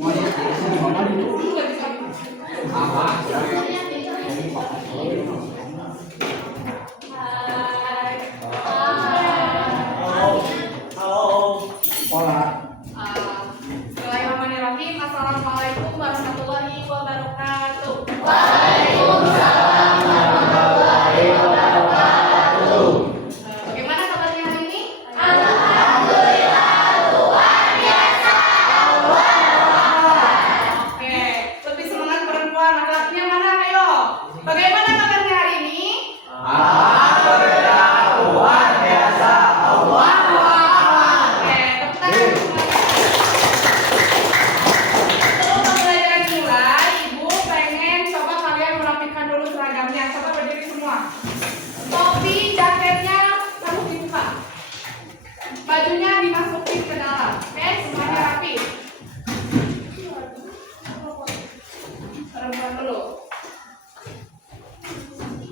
Bismillahirrahmanirrahim. Assalamualaikum warahmatullahi wabarakatuh. Waalaikumsalam warahmatullahi wabarakatuh. Bagaimana kabarnya hari ini? Alhamdulillah luar biasa. Oke, lebih semangat perempuan. Laki-lakinya mana? Ayo. Bagaimana kabarnya hari ini? Alhamdulillah luar biasa. Allah. Oke, tepuk tangan semuanya. Sebelum pembelajaran dimulai, Ibu pengen coba kalian merapikan dulu seragamnya. Coba berdiri semua. Topi, jaketnya harus dibuka. Bajunya dimasukin ke dalam. Oke, semuanya rapi. Perempuan dulu.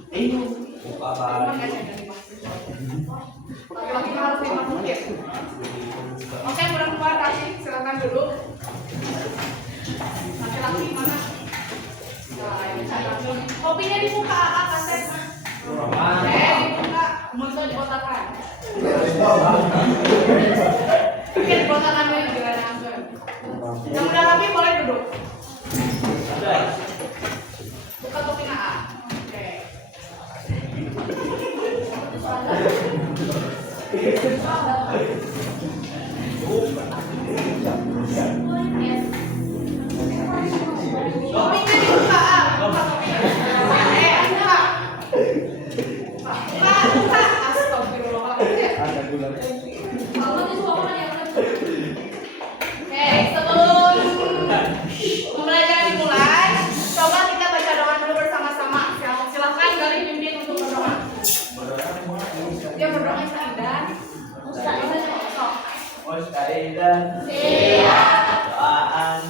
Perempuan nggak jangan dimasukin. Laki-laki harus dimasukin. Oke, perempuan rapi, silakan duduk. Laki-laki mana? Nah, ini cara dulu. Kopinya dibuka, kaset. Dibuka, muncul di kotakan. Oke, di kotakan dulu, jangan langsung. Yang udah rapi boleh duduk. Buka kopinya A. Oke. Kopinya dibuka A. Buka kopinya. Buka. Buka. Astagfirullahaladzim. Oke, sebelum pembelajaran dimulai, coba kita baca doa dulu bersama-sama. Silahkan dari pimpin untuk berdoa. Dia berdoa Saidan. Mustaidan. Siap. Doaan.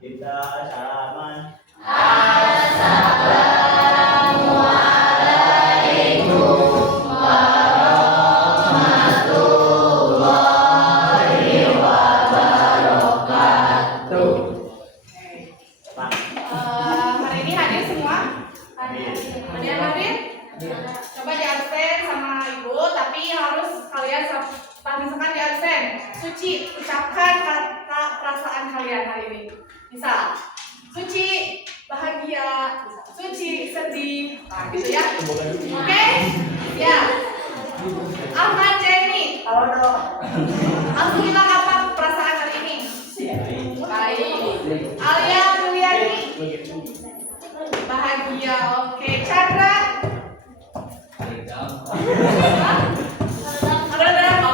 Kita salaman. Hari ini hadir semua? Ada yang hadir? Coba di absen sama ibu, tapi harus kalian misalkan di absen. Suci, ucapkan kata perasaan kalian hari ini. Misal, suci, bahagia, suci, sedih, nah, gitu ya. Oke? Ya. Ahmad Jenny. Langsung bilang apa perasaan hari ini? Baik. Alia Mulyani. Bahagia. Oke. Chandra. Ada.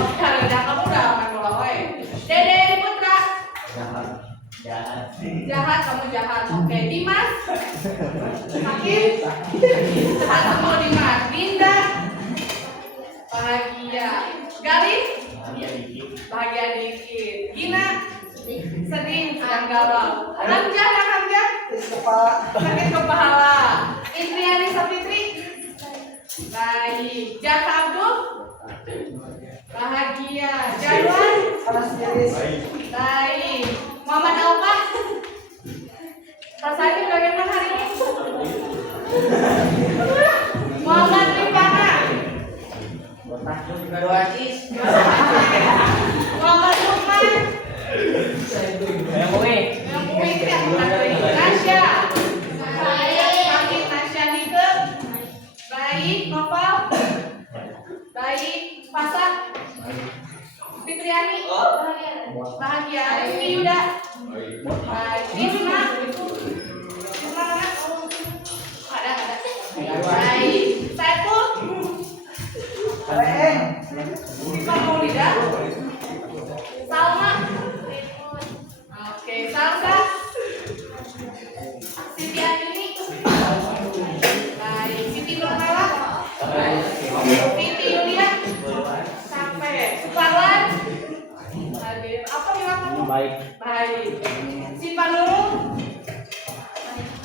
Oke, ada. Kamu udah main bola, woi. Dede Putra. Jahat, kamu jahat. Oke. Dimas. Sakit. Jahat kamu Dimas. Dinda. Bahagia. Galih. Bahagia dikit. Gina. Sedih, sedang galau. Hamzah, Hamzah. Sakit kepala. Indriani Sapitri. Baik. Jaka Abdul. Bahagia. Januar? Baik. Muhammad Alfa? Perasaannya bagaimana hari ini? Muhammad Rifana? Muhammad Lukman? Yang Bumi Nasya? Baik. Nasya Nike? Baik. Novel? Baik. Fasa? Fitriani? Bahagia. Rizky Yuda? Baik. Risma? Risma mana? Ada. Baik. Saiful? Siapa Maulida? Salma? Oke. Salsa? Siti Andini? Baik. Siti Nurmala? Siti Yulia? Sampai. Suparwan? Hadir. Apa bilang kamu? Baik. Baik. Sipa Nurul?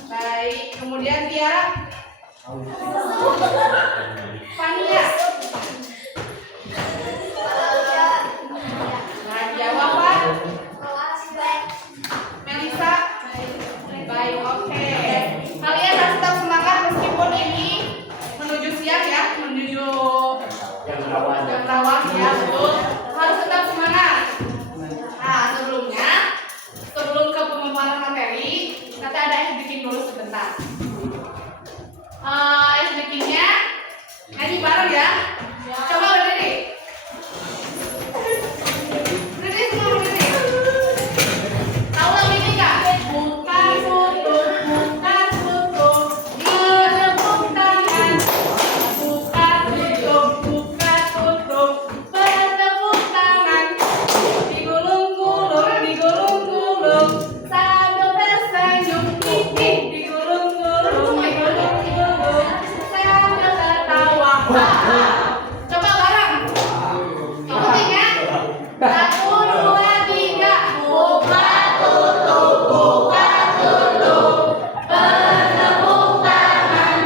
Baik. Kemudian Tiara? Fania? Nadia Wafa? Melisa? Baik, oke. Kalian harus tetap semangat meskipun ini menuju siang ya, menuju jam rawat ya, betul. Harus tetap semangat. Nah, sebelum ke pemaparan materi, kita ada ice breaking dulu sebentar. Ice breakingnya nyanyi bareng ya. Coba berdiri. Berdiri semua berdiri. Tahu lagu ini nggak? Bukan tutup, bukan tutup, menepuk tangan. Bukan tutup, bukan tutup, bertepuk tangan. Digulung-gulung, digulung-gulung, sambil tersenyum. Digulung-gulung, digulung-gulung, sambil tertawa. Coba bareng. Ikutin ya. 1, 2, 3. Buka tutup, buka tutup, bertepuk tangan.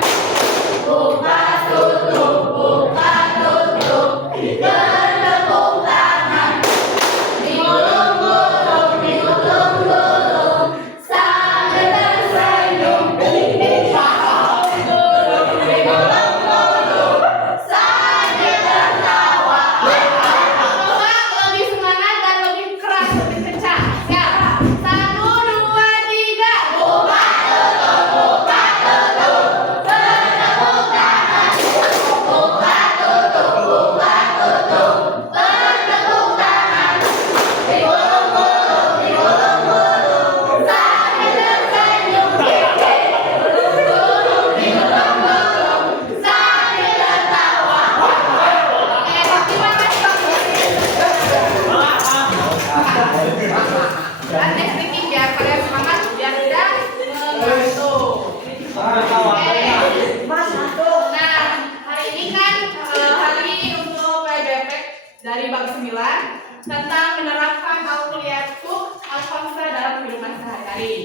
Buka tutup, buka tutup, bertepuk tangan. Digulung-gulung, digulung-gulung, sambil tersenyum. Digulung-gulung, digulung-gulung, sambil tertawa. Coba lebih semangat dan lebih keras, lebih kencang. Ya, 1, 2, 3. Buka tutup, bertepuk tangan. Buka tutup, bertepuk tangan. Digulung-gulung, digulung-gulung, sambil tersenyum. Digulung-gulung, digulung-gulung, sambil tertawa. Oke, terima kasih. Dan next speaking biar kalian semangat, biar tidak mengantuk. Nah, hari ini kan hari untuk PJP dari bab 9 tentang menerapkan al-kuliyatul al-khamsa dalam kehidupan sehari-hari.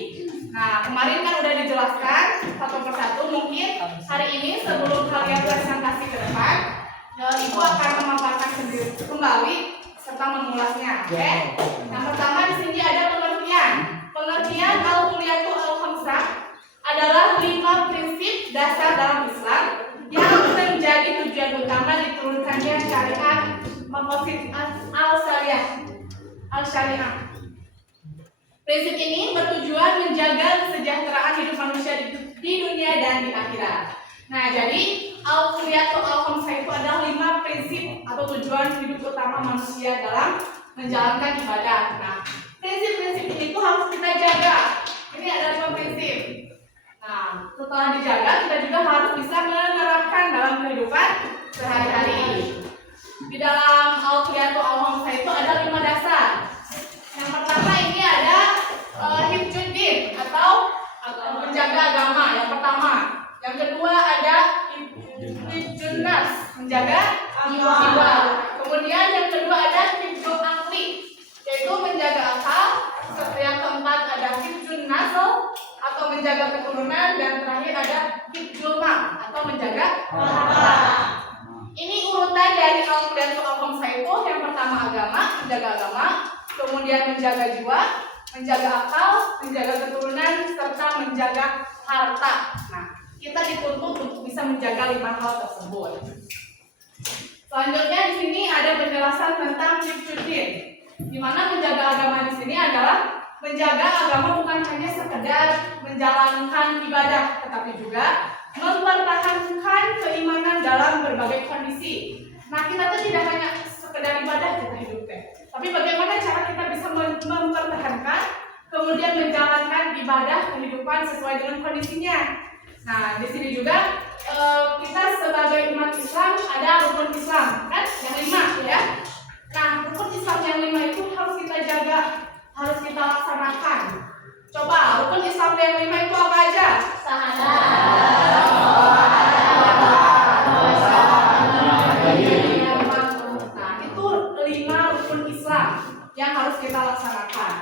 Nah, kemarin kan udah dijelaskan satu persatu. Mungkin hari ini sebelum kalian presentasi ke depan, Ibu akan memaparkan sendiri kembali serta mengulasnya. Oke? Yang pertama di sini ada pengertian. Pengertian al-kuliyatul al-khamsa adalah 5 prinsip dasar dalam Islam yang menjadi tujuan utama diturunkannya syariat maqasid al-syariah. Prinsip ini bertujuan menjaga kesejahteraan hidup manusia di dunia dan di akhirat. Nah, jadi al-kuliyatul al-khamsa itu adalah 5 prinsip atau tujuan hidup utama manusia dalam menjalankan ibadah. Nah, prinsip-prinsip ini tuh harus kita jaga. Ini ada 5 prinsip. Nah, setelah dijaga, kita juga harus bisa menerapkan dalam kehidupan sehari-hari. Di dalam al-kuliyatul al-khamsa itu ada 5 dasar. Yang pertama ini ada hifdzuddin atau menjaga agama. Yang pertama. Yang kedua ada hifdzunnas, menjaga jiwa. Kemudian yang kedua ada hifdzul akli, yaitu menjaga akal. Yang keempat ada hifdzun nasl atau menjaga keturunan, dan terakhir ada hifdzul mal atau menjaga harta. Ini urutan dari al-kuliyatul al-khamsa itu. Yang agama, kemudian menjaga jiwa, menjaga akal, menjaga keturunan, serta menjaga harta. Nah, kita dituntut untuk bisa menjaga 5 hal tersebut. Selanjutnya di sini ada penjelasan tentang hifdzuddin, di mana menjaga agama di sini adalah menjaga agama bukan hanya sekedar menjalankan ibadah, tetapi juga mempertahankan keimanan dalam berbagai kondisi. Nah, kita tuh tidak hanya sekedar ibadah kita hidup tapi bagaimana cara kita bisa mempertahankan, kemudian menjalankan ibadah kehidupan sesuai dengan kondisinya. Nah, di sini juga kita sebagai umat Islam ada rukun Islam, kan? Yang 5 ya. Nah, rukun Islam yang 5 itu harus kita jaga, harus kita laksanakan. Coba, rukun Islam yang 5 itu apa aja? Nah, itu 5 rukun Islam yang harus kita laksanakan.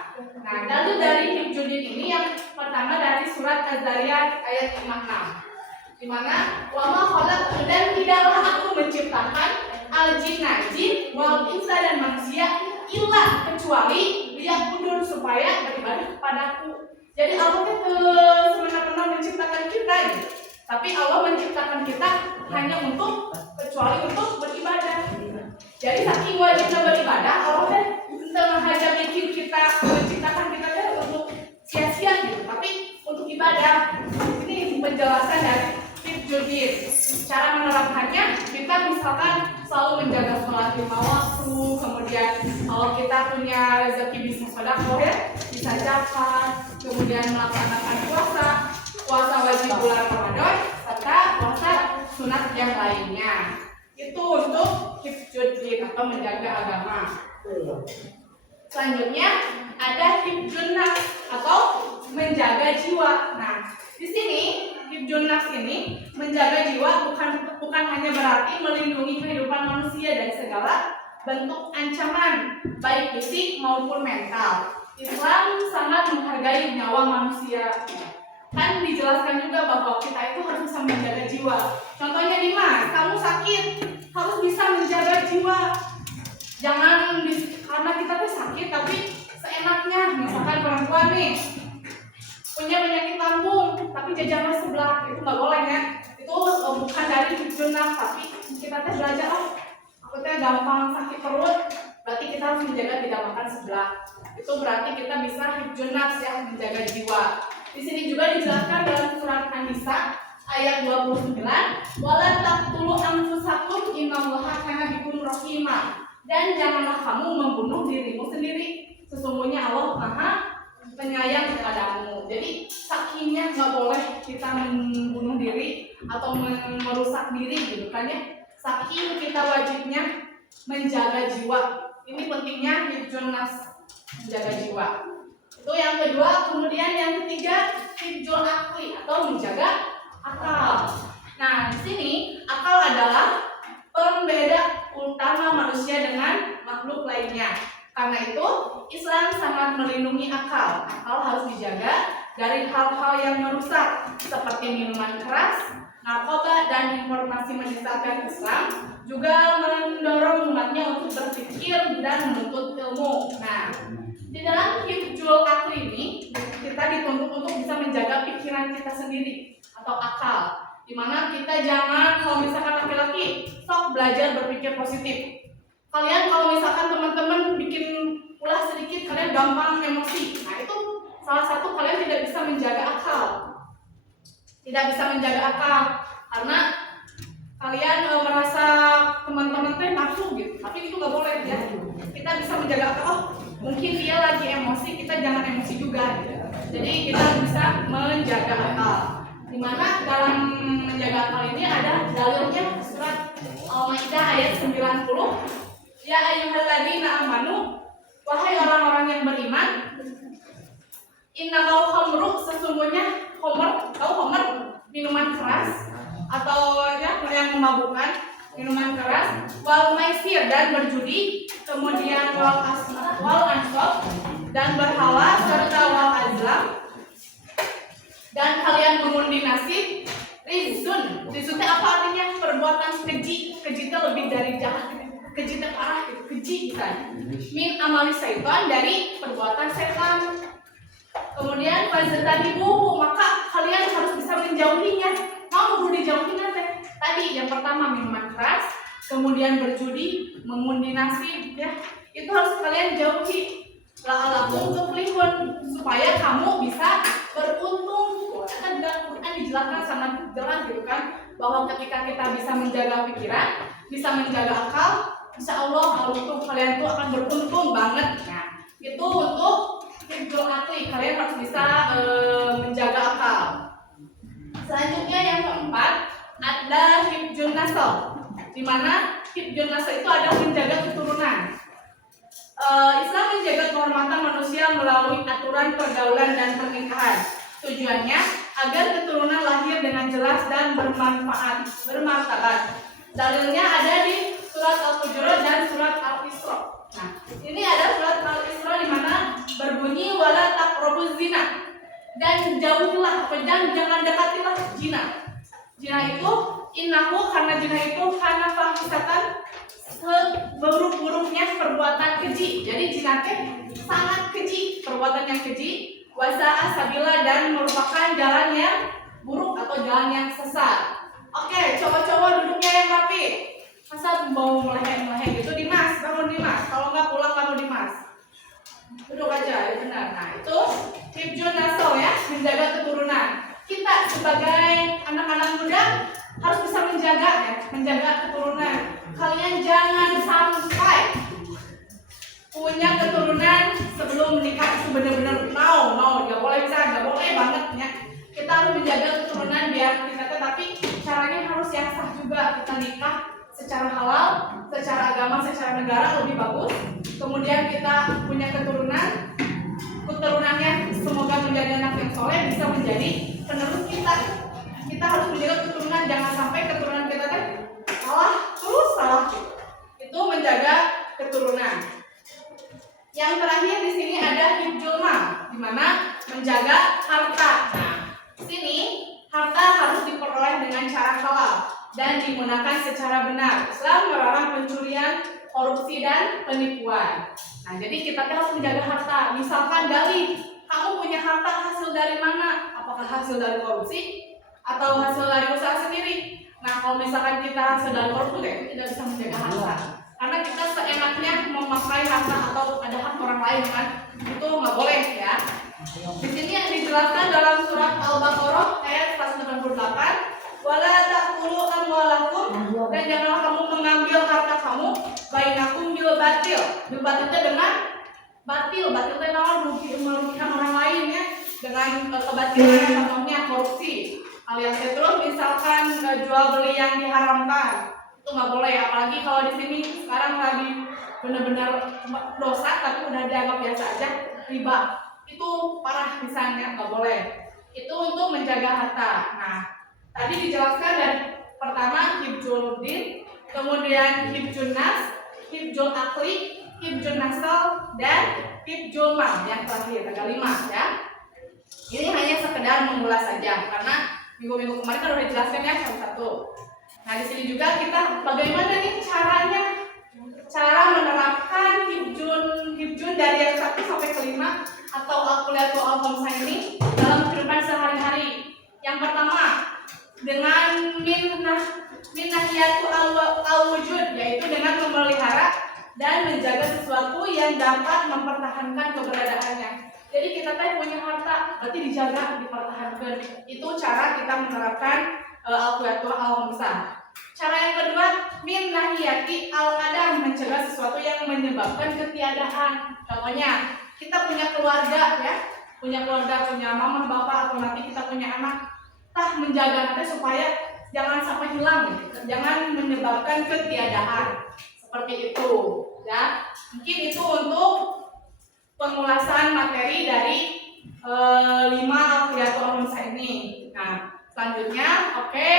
Nah, lalu dari hifdzuddin ini yang pertama dari surat Az-Zariyat ayat 56. Di mana wa ma khalaqtu, dan tidaklah aku menciptakan al-jinna, jin, wal insa, dan manusia illa kecuali liya'budun, supaya beribadah kepadaku. Jadi Allah itu semena-mena menciptakan kita gitu. Tapi Allah menciptakan kita hanya untuk kecuali untuk beribadah. Jadi saking wajibnya beribadah, Allah kan sengaja bikin kita, menciptakan kita kan untuk sia-sia gitu, tapi untuk ibadah. Ini penjelasan dari hifdzuddin. Cara menerapkannya, kita misalkan selalu menjaga sholat 5 waktu, kemudian kalau kita punya rezeki bisa sedekah ya, bisa zakat, kemudian melaksanakan puasa wajib bulan Ramadan, serta puasa sunat yang lainnya. Itu untuk hifdzuddin atau menjaga agama. Selanjutnya ada hifdzun nafs atau menjaga jiwa. Nah, di sini hifdzun nafs ini menjaga jiwa bukan hanya berarti melindungi kehidupan manusia dari segala bentuk ancaman, baik fisik maupun mental. Islam sangat menghargai nyawa manusia. Kan dijelaskan juga bahwa kita itu harus bisa menjaga jiwa. Contohnya Dimas, kamu sakit, harus bisa menjaga jiwa. Jangan karena kita tuh sakit tapi seenaknya. Misalkan perempuan nih punya penyakit lambung tapi jajannya sebelah, itu nggak boleh ya. Itu bukan dari hifdzun nafs, tapi kita tuh belajar aku tuh gampang sakit perut, berarti kita harus menjaga tidak makan sebelah. Itu berarti kita bisa hifdzun nafs ya, menjaga jiwa. Di sini juga dijelaskan dalam surat An-Nisa ayat 29, wala taqtulu anfusakum innallaha kana bikum rahima. Dan janganlah kamu membunuh dirimu sendiri, sesungguhnya Allah Maha penyayang kepadamu. Jadi sakingnya nggak boleh kita membunuh diri atau merusak diri gitu kan ya. Saking kita wajibnya menjaga jiwa. Ini pentingnya hifdzun nafs, menjaga jiwa. Itu yang kedua. Kemudian yang ketiga hifdzul aqli atau menjaga akal. Nah, di sini akal adalah pembeda utama manusia dengan makhluk lainnya. Karena itu, Islam sangat melindungi akal. Akal harus dijaga dari hal-hal yang merusak seperti minuman keras, narkoba, dan informasi menyesatkan. Islam juga mendorong umatnya untuk berpikir dan menuntut ilmu. Nah, di dalam hifdzul aqli ini kita dituntut untuk bisa menjaga pikiran kita sendiri atau akal. Dimana kita jangan, kalau misalkan laki-laki, sok belajar berpikir positif. Kalian kalau misalkan teman-teman bikin ulah sedikit, kalian gampang emosi. Nah, itu salah satu kalian tidak bisa menjaga akal. Tidak bisa menjaga akal karena kalian merasa teman-teman teh nafsu gitu. Tapi itu nggak boleh ya. Kita bisa menjaga akal. Oh, mungkin dia lagi emosi, kita jangan emosi juga gitu. Jadi kita bisa menjaga akal. Dimana dalam menjaga akal ini ada dalilnya surat Al-Maidah ayat 90. Ya ayyuhalladzina amanu, wahai orang-orang yang beriman, innamal khamru, sesungguhnya khamr, tahu khamr, minuman keras atau ya yang memabukkan, minuman keras, wal maisir, dan berjudi, kemudian wal ansab, dan berhala, serta wal azlam, dan kalian mengundi nasib. Rizun apa artinya? Perbuatan keji. Keji itu lebih dari jahat. keji teh parah gitu, keji misalnya. Min amali syaitan, dari perbuatan setan. Kemudian fajtanibuhu, maka kalian harus bisa menjauhinya. Mau dijauhinya teh? Tadi yang pertama minuman keras, kemudian berjudi, mengundi nasib, ya itu harus kalian jauhi. La'alakum tuflihun, supaya kamu bisa beruntung. Kan dalam Quran dijelaskan sangat jelas gitu kan, bahwa ketika kita bisa menjaga pikiran, bisa menjaga akal, insya Allah untuk kalian tuh akan beruntung banget. Nah, itu untuk hifdzul aqli, kalian harus bisa menjaga akal. Selanjutnya yang keempat ada hifdzun nasl, di mana hifdzun nasl itu adalah menjaga keturunan. Islam menjaga kehormatan manusia melalui aturan pergaulan dan pernikahan. Tujuannya agar keturunan lahir dengan jelas dan bermartabat. Dalilnya ada di surat Al-Hujurat dan surat Al-Isra. Nah, ini ada surat Al-Isra di mana berbunyi wala taqrabuz zina, dan jauhilah, jangan dekatilah zina. Zina itu innahu, karena zina itu kana fahisatan, seburuk-buruknya perbuatan keji. Jadi zina sangat keji, perbuatan yang keji. Wasa'a sabila, dan merupakan jalan yang buruk atau jalan yang sesat. Oke, cowok-cowok duduknya yang rapi. Masa mau meleheng-meleheng gitu, Dimas, bangun Dimas. Kalau nggak pulang kamu Dimas. Duduk aja, ya benar. Nah itu hifdzun nasl, ya, menjaga keturunan. Kita sebagai anak-anak muda harus bisa menjaga, ya, menjaga keturunan. Kalian jangan sampai punya keturunan sebelum menikah. Itu benar-benar mau nggak boleh, nggak boleh banget, ya. Kita harus menjaga keturunan biar kita, tapi caranya harus yang sah juga. Kita nikah secara halal, secara agama, secara negara lebih bagus. Kemudian kita punya keturunannya semoga menjadi anak yang soleh, bisa menjadi penerus kita. Kita harus menjaga keturunan, jangan sampai keturunan kita kan salah. Itu menjaga keturunan. Yang terakhir di sini ada hifdzul mal, di mana menjaga harta. Nah, di sini harta harus diperoleh dengan cara halal dan digunakan secara benar. Islam melarang pencurian, korupsi, dan penipuan. Nah, jadi kita harus menjaga harta. Misalkan kamu punya harta hasil dari mana? Apakah hasil dari korupsi atau hasil dari usaha sendiri? Nah, kalau misalkan kita hasil dari korupsi, itu tidak bisa menjaga harta. Karena kita seenaknya memakai harta atau ada hak orang lain, kan? Itu nggak boleh, ya. Di sini yang dijelaskan dalam surat Al-Baqarah ayat 198. Wala ta'kulu amwalakum, dan janganlah kamu mengambil harta kamu bainakum bil batil. Bil batilnya dengan batil itu merugikan orang lain, ya, dengan kebatilan, contohnya korupsi. Alias terus misalkan jual beli yang diharamkan, itu nggak boleh. Apalagi kalau di sini sekarang lagi benar-benar dosa tapi udah dianggap biasa aja, riba. Itu parah misalnya, nggak boleh. Itu untuk menjaga harta. Nah, tadi dijelaskan dari pertama hifdzul din, kemudian hifdzun nas, hifdzul aqli, hifdzun nasl, dan hifdzul mal. Yang terakhir ada 5, ya. Ini hanya sekedar mengulas saja karena minggu-minggu kemarin kan udah dijelaskan, ya, satu-satu. Nah, di sini juga kita bagaimana nih cara menerapkan hifdzun dari yang 1 sampai ke 5 atau al-kuliatul al-khamsah ini dalam kehidupan sehari-hari. Yang pertama, dengan minahiyatu al-wujud, yaitu dengan memelihara dan menjaga sesuatu yang dapat mempertahankan keberadaannya. Jadi kita punya harta, berarti dijaga, dipertahankan. Itu cara kita menerapkan al-kuliatul al-khamsah. Cara yang kedua, min nahiyati al-adam, mencegah sesuatu yang menyebabkan ketiadaan. Contohnya, kita punya keluarga, ya, punya mama, bapak, atau nanti kita punya anak. Menjaga nanti supaya jangan sampai hilang, jangan menyebabkan ketiadaan. Seperti itu, ya. Mungkin itu untuk pengulasan materi dari 5 al-kuliatul al-khamsah ini. Nah, selanjutnya, oke.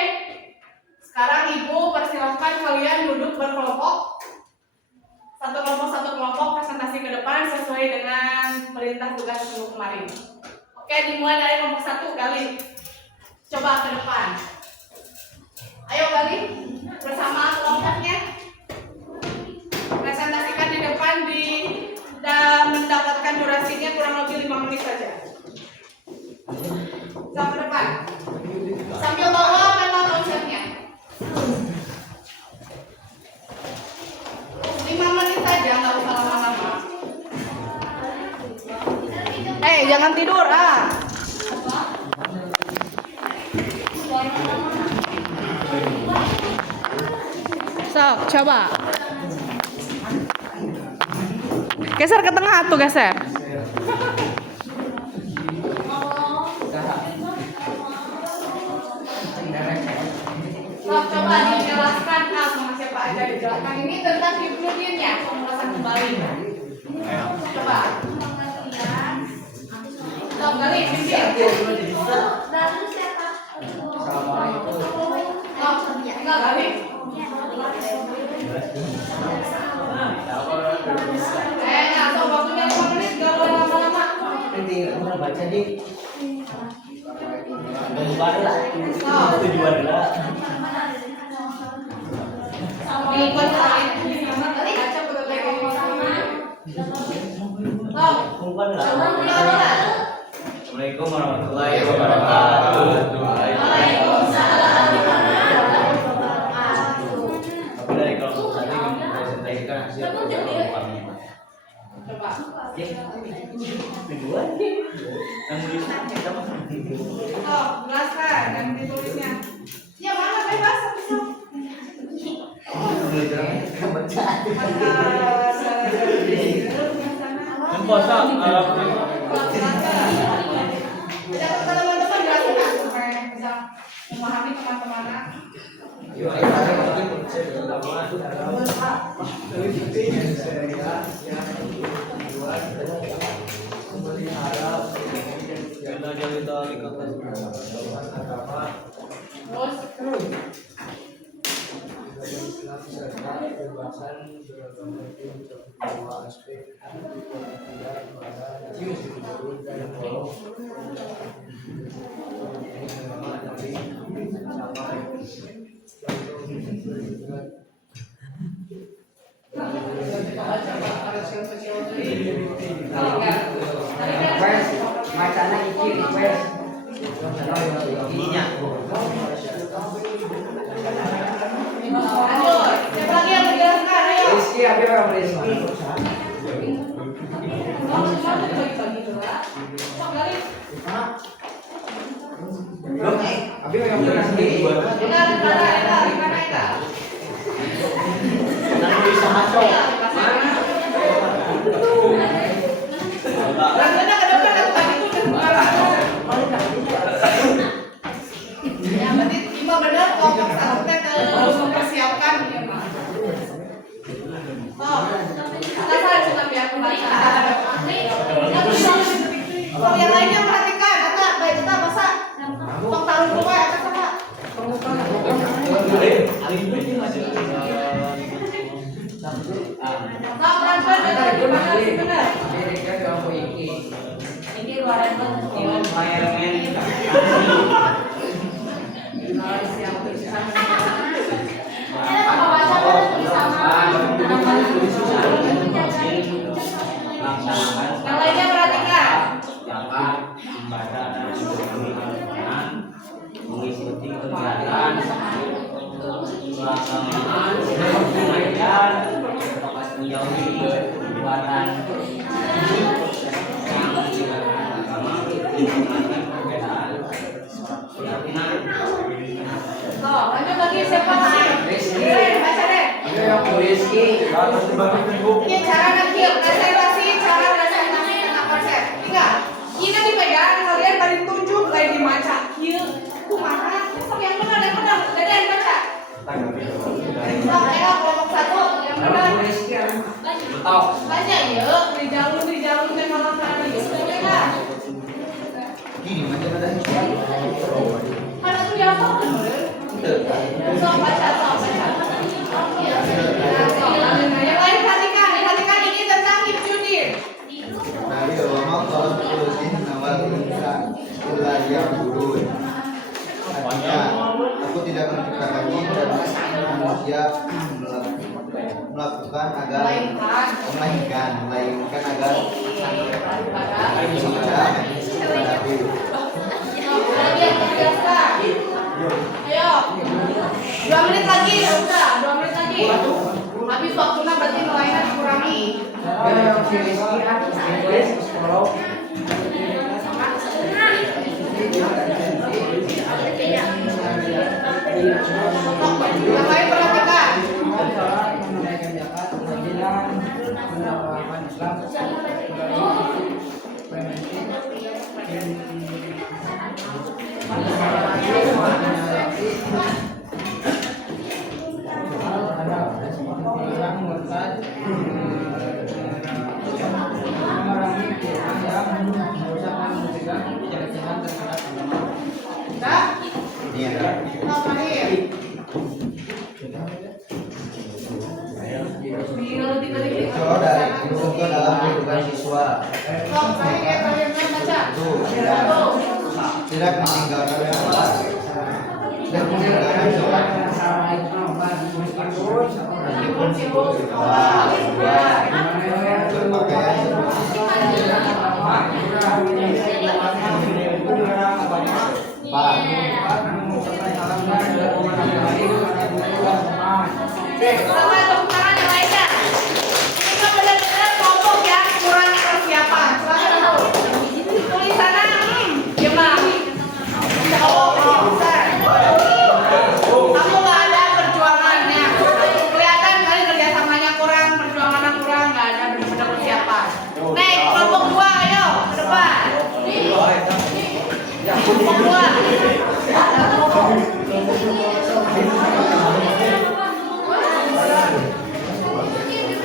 Sekarang Ibu persilahkan kalian duduk berkelompok. Satu kelompok presentasi ke depan sesuai dengan perintah tugas minggu kemarin. Oke, dimulai dari kelompok 1 kali. Coba ke depan. Ayo kali bersama kelompoknya. Jangan tidur ah. Sok, coba. Geser ke tengah tuh, geser. Sok, coba dijelaskan sama siapa aja dijelaskan. Ini tentang hipnotin ya, pemulasan kembali. Coba. Sok, gali, pimpin. Lalu siapa? Sok, tinggal gali. Nah, sok waktunya 5 menit, gak boleh lama-lama. Nanti kita baca di tujuan lah. Ikut lain. Baca betul-betul kayak sama. Sok, Kumpulan lah. coba. Assalamualaikum warahmatullahi wabarakatuh. Waalaikumsalam. Tapi dari kelompok satu yang mempresentasikan hasil kerja kelompok kami. Coba. Kedua, yang tulisnya kita mah. Sok, jelaskan dan ditulisnya. Ya mana bebas tapi sok. Yang puasa Teman-teman jelasin lah supaya bisa memahami teman-teman. Lanjut, siapa lagi yang menjelaskan? Ayo. Rizky, abi orang Rizky. Oh, semua tuh dibagi-bagi dulu lah. Sok, gali. Abi yang Rizky. Enggak, di mana Eka? Rasanya ke depan atau tadi itu udah kemana? Yang penting Ima benar kelompok satu teh terus mempersiapkan ya Mak. Oh, saya cuma biar membaca. Kalau yang lainnya perhatikan, Ata, baik Ata, masa tong tahun dulu ya Ata, Pak. Sok, transfer benar, gimana sih benar? Amerika kamu iki. Ini luaran banget. Apa baca sama Yang lainnya perhatikan. Membaca dan mengulangan, mengikuti kegiatan pelaksanaan pengajian, menjauhi perbuatan yang dilarang agama, mengurangi perbedaan keyakinan. Tuh, lanjut lagi siapa lagi? Rizky. Baca deh. Abi yang Rizky. Ini cara ngekil, presentasi, cara presentasi tentang konsep. Ingat, ini dipegang, kalian paling tunjuk, kayak dibaca. Kieu, kumaha? Sok yang benar, jadi yang baca. Sok, ayo kelompok satu, yang benar. Rizky. Betul. Baca yuk, di jalur dan malam tadi. Enggak. Gini macam ada Kan itu diapa kan? Sok baca. Nah, yang lain perhatikan ini tentang hipnotis. Dari ulama kalau tulisin nawal insan illa yang burun. Artinya, aku tidak menciptakan jin dan manusia melakukan agar melainkan agar beribadah kepadaku. Lagi yang menjelaskan. Ayo. 2 menit lagi, ya udah. 2 menit lagi. Habis waktunya berarti nilainya dikurangi. Abi yang Rizky. Inggris, psikolog. Dah? Ini adalah Oh, Mahir. contoh dari contoh dalam kehidupan siswa. Oh, Mahir ya, kalian baca. Tidak meninggalkan sholat dan meninggalkan sholat. Meskipun sibuk sekolah. Berpakaian Sama tepuk tangan yang lainnya. Ini kan benar-benar kelompok yang kurang persiapan. Silakan dulu. Tulisannya, gimana? Besar. Kamu nggak ada perjuangannya. Kelihatan kali kerjasamanya kurang, perjuangannya kurang, nggak ada benar-benar persiapan. Nek, kelompok 2, ayo ke depan. Kelompok 2.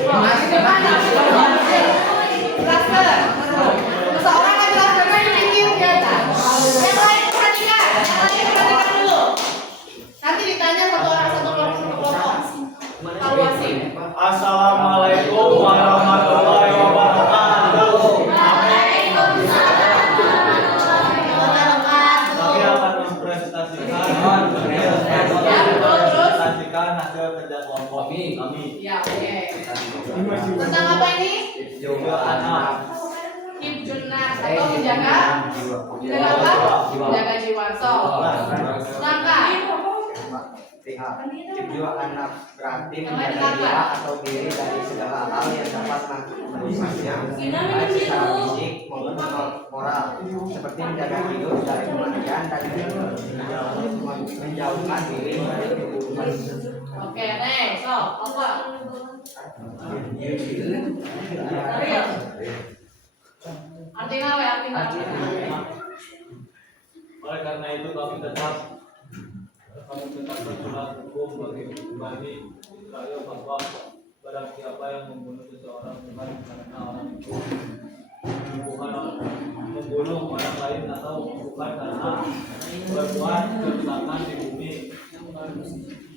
Masih depan, cluster. Seorang lagi clusternya di pinggir di atas. Yang lain perhatikan dulu. Nanti ditanya satu orang satu kelompok. Evaluasi. Assalamualaikum warahmatullahi wabarakatuh. Kami akan mempresentasikan hasil kerja kelompok kami. Ya, oke. Tentang apa ini? Juga anak. Hibjunnas atau menjaga apa? Menjaga jiwa. So, langkah. Jiwa anak berarti Yang lain menjaga langkah. diri atau diri dari segala hal yang dapat merusaknya, baik secara fisik maupun moral, seperti menjaga hidup dari kematian dan menjauhkan diri dari keburukan. Oke, next. So, apa? Real. Artinya apa? Artinya apa? Oleh karena itu kami tetap bersurat hukum bagi Israel bahwa barang siapa yang membunuh seseorang bukan karena orang itu membunuh orang lain atau bukan karena berbuat kerusakan di bumi,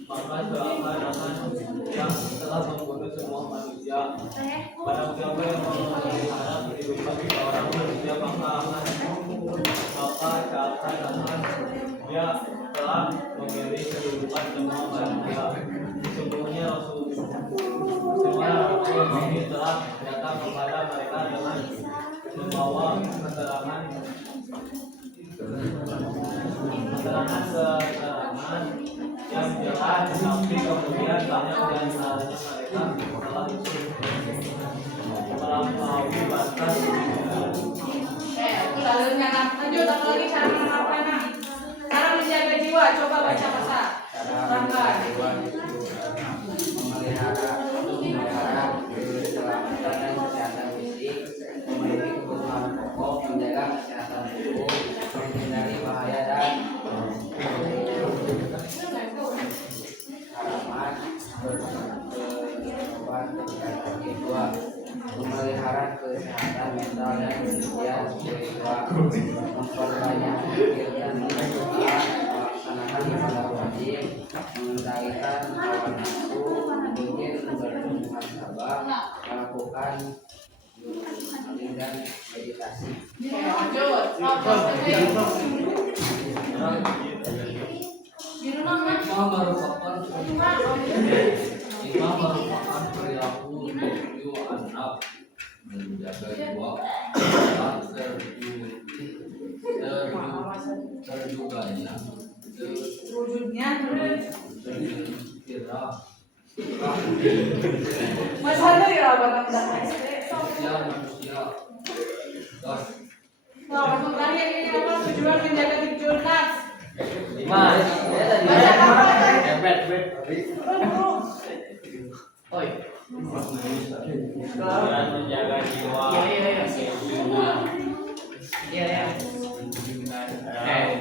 maka seakan-akan yang telah membunuh semua manusia. Barang siapa yang memelihara kehidupan seorang manusia maka seakan-akan dia telah memilih kehidupan semua manusia. Sesungguhnya Rasul kami telah datang kepada mereka dengan membawa keterangan yang jelas, tapi kemudian banyak di antaranya mereka telah melampaui batas. Oke, itu dalilnya. Lanjut, apa lagi cara mengapain? Cara menjaga jiwa. Coba baca masa. Langkah. Memelihara keselamatan dan kesehatan fisik, memenuhi kebutuhan pokok, menjaga kesehatan tubuh, menghindari bahaya dan harapan berkorban kegiatan kedua, memelihara kesehatan mental dan kemudian spiritual, memperbanyak zikir dan berdoa, melaksanakan ibadah wajib, mengendalikan hawa nafsu, rutin bermuhasabah, melakukan dan meditasi. Oke, lanjut. Oke, merupakan perilaku menuju anak menjaga jiwa dan terjuganya wujudnya terkira masalah ya apa manusia dan Nah, terakhir ini apa tujuan menjaga hibjunnas? Mas, Baca apa? tujuan menjaga jiwa.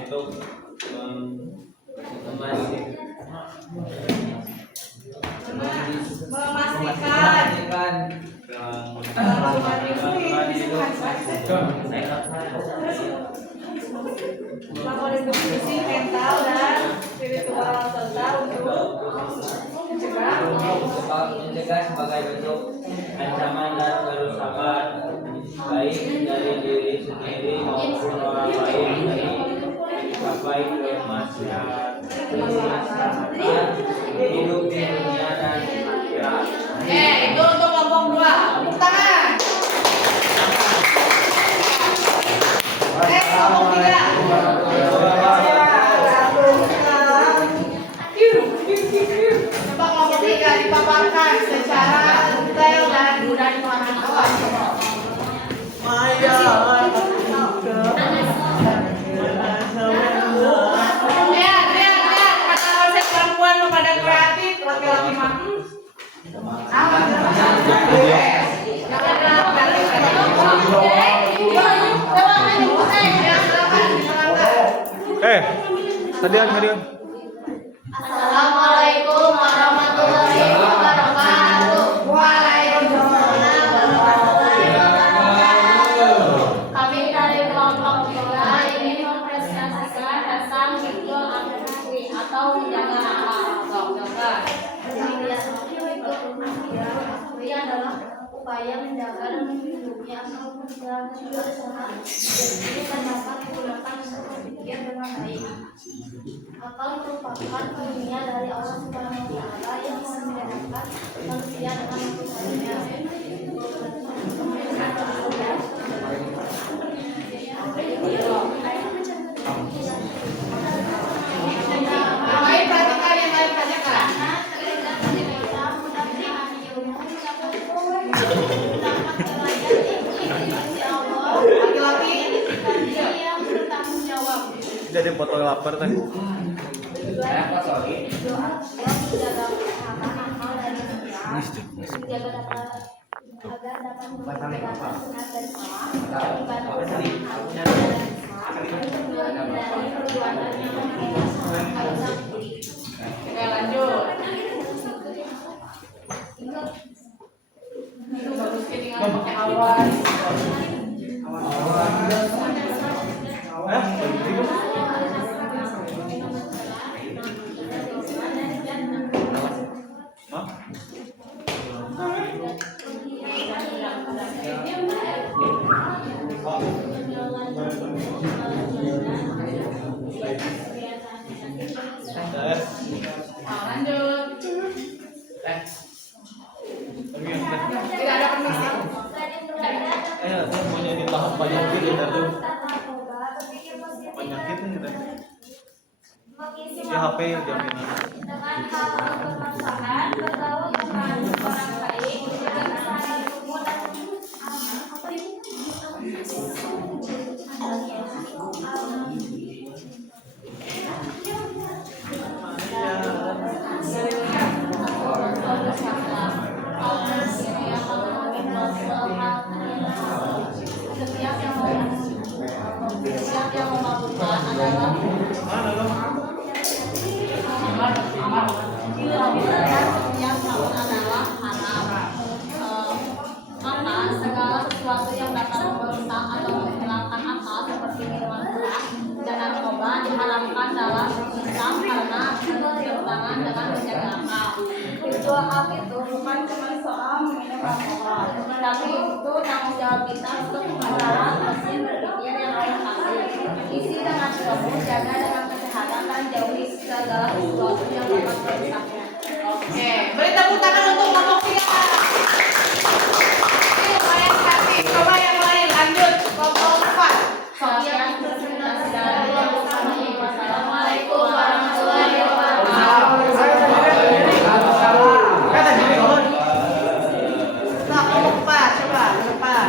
Untuk Memastikan melakukan diskusi mental dan spiritual serta untuk mencegah sebagai bentuk ancaman dan kerusakan baik dari diri sendiri maupun orang lain dari sampai ke masyarakat hidup di dunia dan akhirat. itu untuk kelompok 2. Tepuk tangan. Kelompok 3. Coba kelompok 3 dipaparkan secara detail dan mudah dipahami. Lihat, kata konsep perempuan pada kreatif, laki-laki mampu. Hadian. Assalamualaikum warahmatullahi wabarakatuh. Waalaikumsalam warahmatullahi wabarakatuh. Kami dari kelompok 3 ingin mempresentasikan tentang hikmah akhlaki atau menjaga akhlak. Akhlaki adalah upaya menjaga dan melindungi atau menjaga suasana ini dapat digunakan untuk berpikir dengan baik. Akal merupakan karunia dari Allah Subhanahu wa Ta'ala yang membedakan manusia dengan makhluknya. Yang lain perhatikan. Laki-laki yang bertanggung jawab. Jadi foto lapar tadi. Agar dapat membedakan sunat dari salah, Oke, lanjut. Bagusin dengan pakai awan. Lanjut. Tidak ada permisi. Saya punya di tahap penyakit ya tadi. Penyakit ini tadi. Ya HP yang jaminan. dengan hal bermanfaat, bergaul dengan orang baik, juga kesalahan umur dan setiap yang memabukkan adalah yang tahun adalah haram. Maka segala sesuatu yang dapat merusak atau menghilangkan akal seperti minuman keras dan narkoba diharamkan dalam Islam karena bertentangan dengan menjaga akal. Ritual itu bukan cuma soal meminum alkohol, tapi itu tanggung jawab kita untuk merawat mesin berpikir yang inovasi. Isi dengan penuh, jaga dengan kesehatan dan jauhi segala sesuatu yang dapat merusaknya. Oke, beri tepuk tangan untuk kelompok 3. Ini lumayan kreatif. Coba yang lain, lanjut. Kelompok 4. Sekian presentasi dari Wassalamualaikum warahmatullahi wabarakatuh. Nah, kelompok 4, coba ke depan.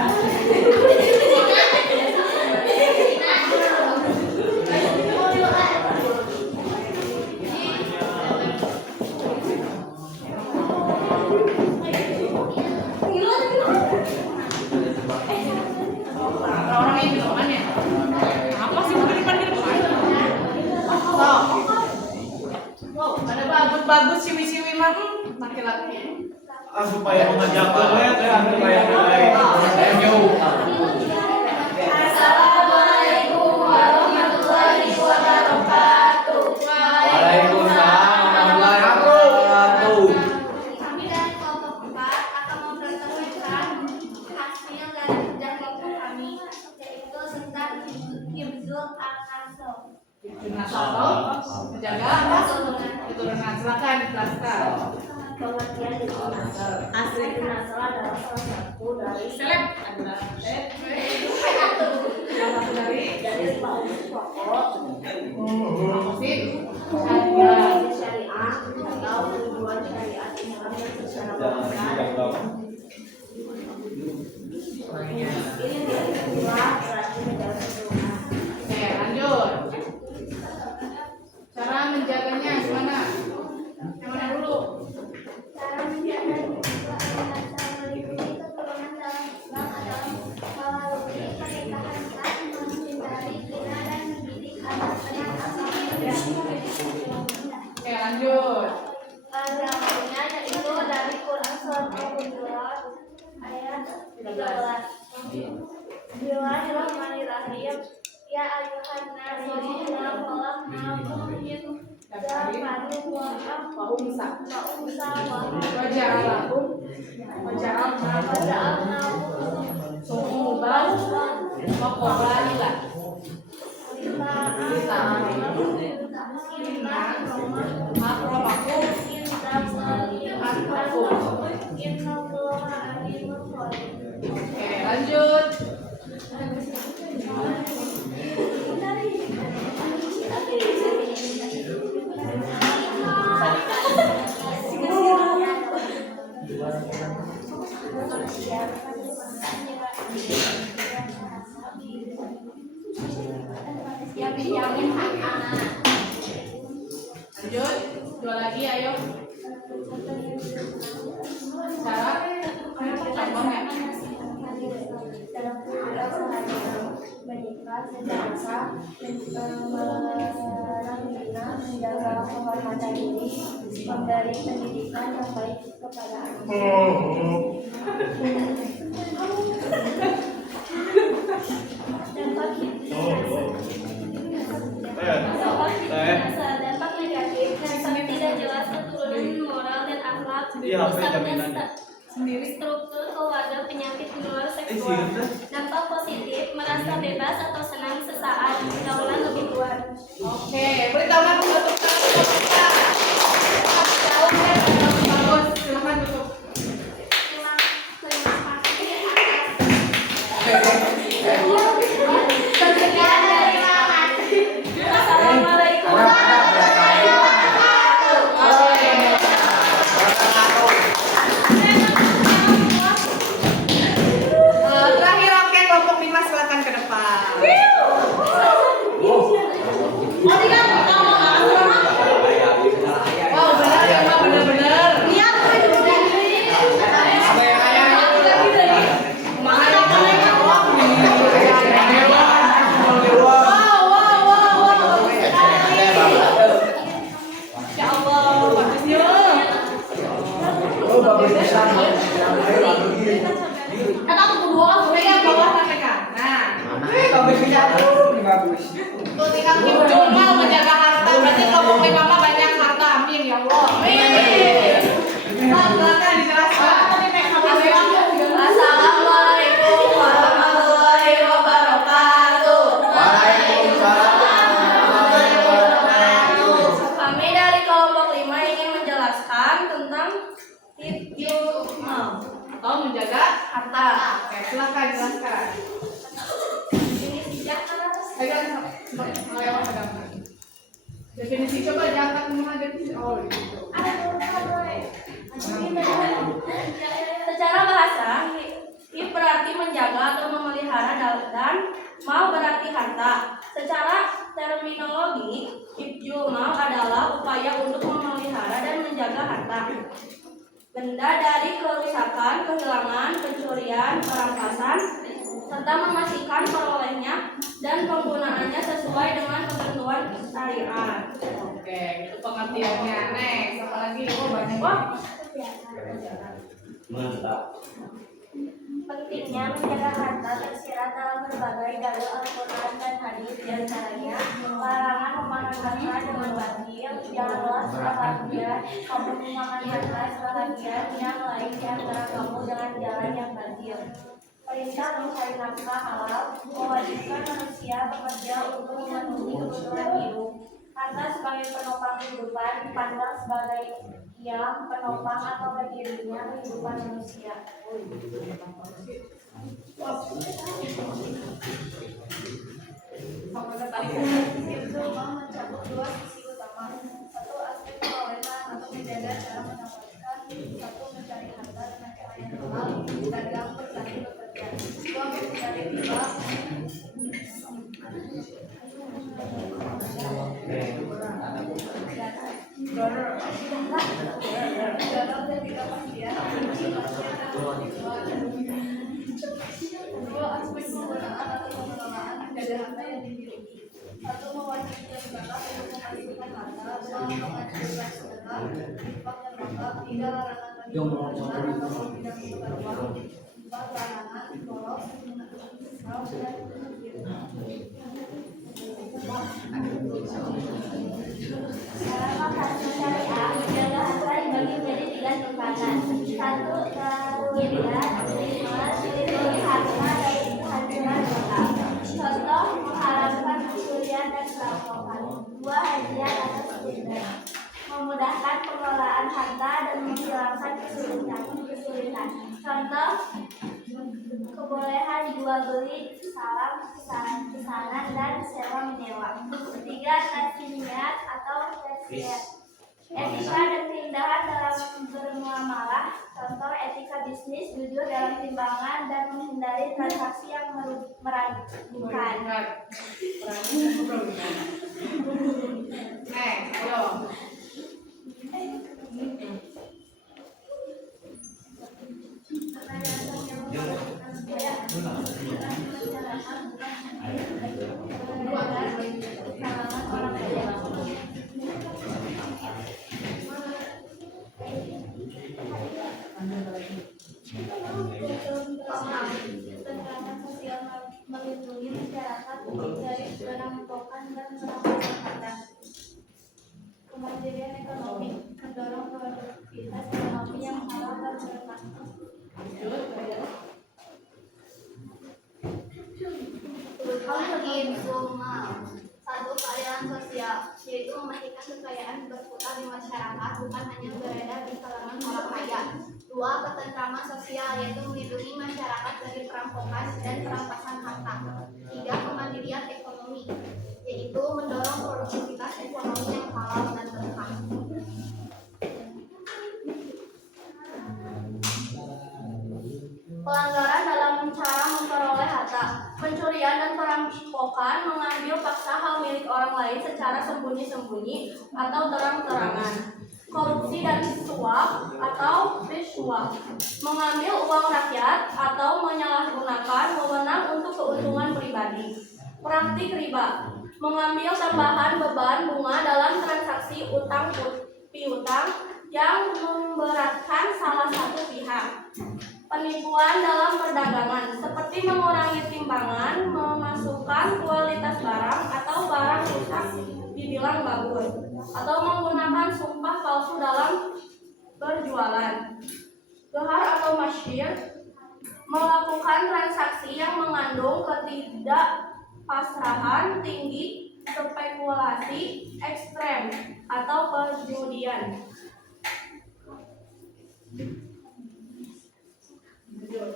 bagus ciwi-ciwi mah laki-laki. Supaya mengajarkan ya, supaya Assalamualaikum warahmatullahi wabarakatuh. Waalaikumsalam warahmatullahi wabarakatuh. Kami dari kelompok 4 akan mempresentasikan hasil dari kerja kelompok kami, yaitu tentang hifzul an-nasl. Menjaga apa? Keturunan. Silakan dijelaskan. Pengertian hifzul nasl. Asli nasl adalah salah satu dari Seleb adalah salah satu dari 5 unsur pokok maksud syariah atau tujuan syariat Islam yang secara besar. Ini dari kedua berarti menjaga keturunan. Oke, lanjut. Cara menjaganya gimana? Yang mana dulu? Cara menjaga hifzul an-nasl melindungi keturunan dalam Islam adalah melalui pernikahan sah, menghindari zina dan mendidik anak dengan akhlak mulia. Oke, lanjut. Agamanya yaitu dari Quran surat Al-Hujurat ayat 13. Bismillahirrahmanirrahim. Ya ayuhan nasu inna khalaqnakum min dzakarin wa Wahumsa. unsa wa Waja'alakum. waja'alnakum Sumuban. Wakobalila. Akramakum. Oke, lanjut. Lanjut. Dua lagi, ayo. Cara contohnya. Menjaga kehormatan diri, memberi pendidikan yang baik kepada anak. Dampak dampak negatif dan tidak jelas keturunan moral dan akhlak, rusak dan struktur keluarga, penyakit menular seksual. Dampak positif, merasa bebas atau senang sesaat, pergaulan lebih kuat. Oke, beri tangan untuk kita. Jauh ya, bagus. Silakan tutup. Terima kasih Sekian dari Mamat. Assalamualaikum. Terakhir oke, kelompok 5 silakan ke depan. Wow, benar ya, Mak, benar-benar. Ya Allah, bagusnya. Kan aku kedua, aku pegang bawah sampai kanan. Tuh tinggal cuma menjaga harta, berarti kelompok 5 mah banyak harta. Amin ya Allah. Amin. Silakan dijelaskan. Assalamualaikum warahmatullahi wabarakatuh. Kami dari kelompok 5 ingin menjelaskan tentang hifzul mal. Atau menjaga harta. Oke, silakan jelaskan. Pegang lewat pegangan. Definisi coba diangkat semua definisi. Oh gitu. Secara bahasa, hif berarti menjaga atau memelihara dan mal berarti harta. Secara terminologi, hifzul mal adalah upaya untuk memelihara dan menjaga harta. Benda dari kerusakan, kehilangan, pencurian, perampasan, serta memastikan perolehnya dan penggunaannya sesuai dengan ketentuan syariat. Oke, itu pengertiannya. Next, apa lagi? Oh, banyak kok. Mantap. Pentingnya menjaga harta tersirat dalam berbagai dalil Al-Quran dan hadis, diantaranya larangan memakan harta dengan batil, janganlah sebahagian kamu memakan harta sebahagian yang lain di antara kamu dengan jalan yang batil. Perintah mencari nafkah halal mewajibkan manusia bekerja untuk memenuhi kebutuhan hidup. Harta sebagai penopang kehidupan dipandang sebagai yang penopang atau berdirinya kehidupan manusia. Itu mencakup dua sisi utama. Satu, aspek perolehan atau menjaga cara mendapatkan. Satu, mencari harta dengan cara yang halal, dagang, bertani, bekerja. Dua, menghindari riba. Dalam dan ketidakpastian. Dua, aspek penggunaan atau pengelolaan menjaga harta yang dimiliki. Satu, mewajibkan zakat untuk menghasilkan harta. Dua, menganjurkan sedekah, infak dan wakaf. Tiga, larangan bagi pengeluaran atau bidang tukar uang. Empat, larangan boros, israf dan Dalam makanan syariah, menjaga harta dibagi menjadi 3 tingkatan. 1. Daruriyat, 5. Dilindungi harta dari kehancuran total. Contoh, mengharamkan pencurian dan perampokan. 2. Hadiah atau sebutan, memudahkan pengelolaan harta dan menghilangkan kesulitan. Contoh, kebolehan jual beli, salam, pesanan, dan sewa menyewa. 3. Nasimiat atau tasiat, etika dan keindahan dalam bermuamalah. Contoh, etika bisnis, jujur dalam timbangan, dan menghindari transaksi yang meragukan. Next, ayo. Ketentraman sosial melindungi masyarakat dari perampokan dan perampasan harta. Kemandirian ekonomi mendorong produktivitas ekonomi yang halal dan bermanfaat. Satu, keadilan sosial, yaitu memastikan kekayaan berputar di masyarakat, bukan hanya beredar di kalangan orang kaya. 2. Ketentraman sosial, yaitu melindungi masyarakat dari perampokan dan perampasan harta. 3. Kemandirian ekonomi, yaitu mendorong produktivitas ekonomi yang halal dan berkah. Pelanggaran dalam cara memperoleh harta. Pencurian dan perampokan mengambil paksa hal milik orang lain secara sembunyi-sembunyi atau terang-terangan. Korupsi dan suap atau rishwah, mengambil uang rakyat atau menyalahgunakan wewenang untuk keuntungan pribadi. Praktik riba, mengambil tambahan beban bunga dalam transaksi utang piutang yang memberatkan salah satu pihak. Penipuan dalam perdagangan, seperti mengurangi timbangan, memasukkan kualitas barang atau barang rusak dibilang bagus, atau menggunakan sumpah palsu dalam berjualan. Gehar atau masyir, melakukan transaksi yang mengandung ketidakpasrahan tinggi, spekulasi ekstrem, atau perjudian. Dua,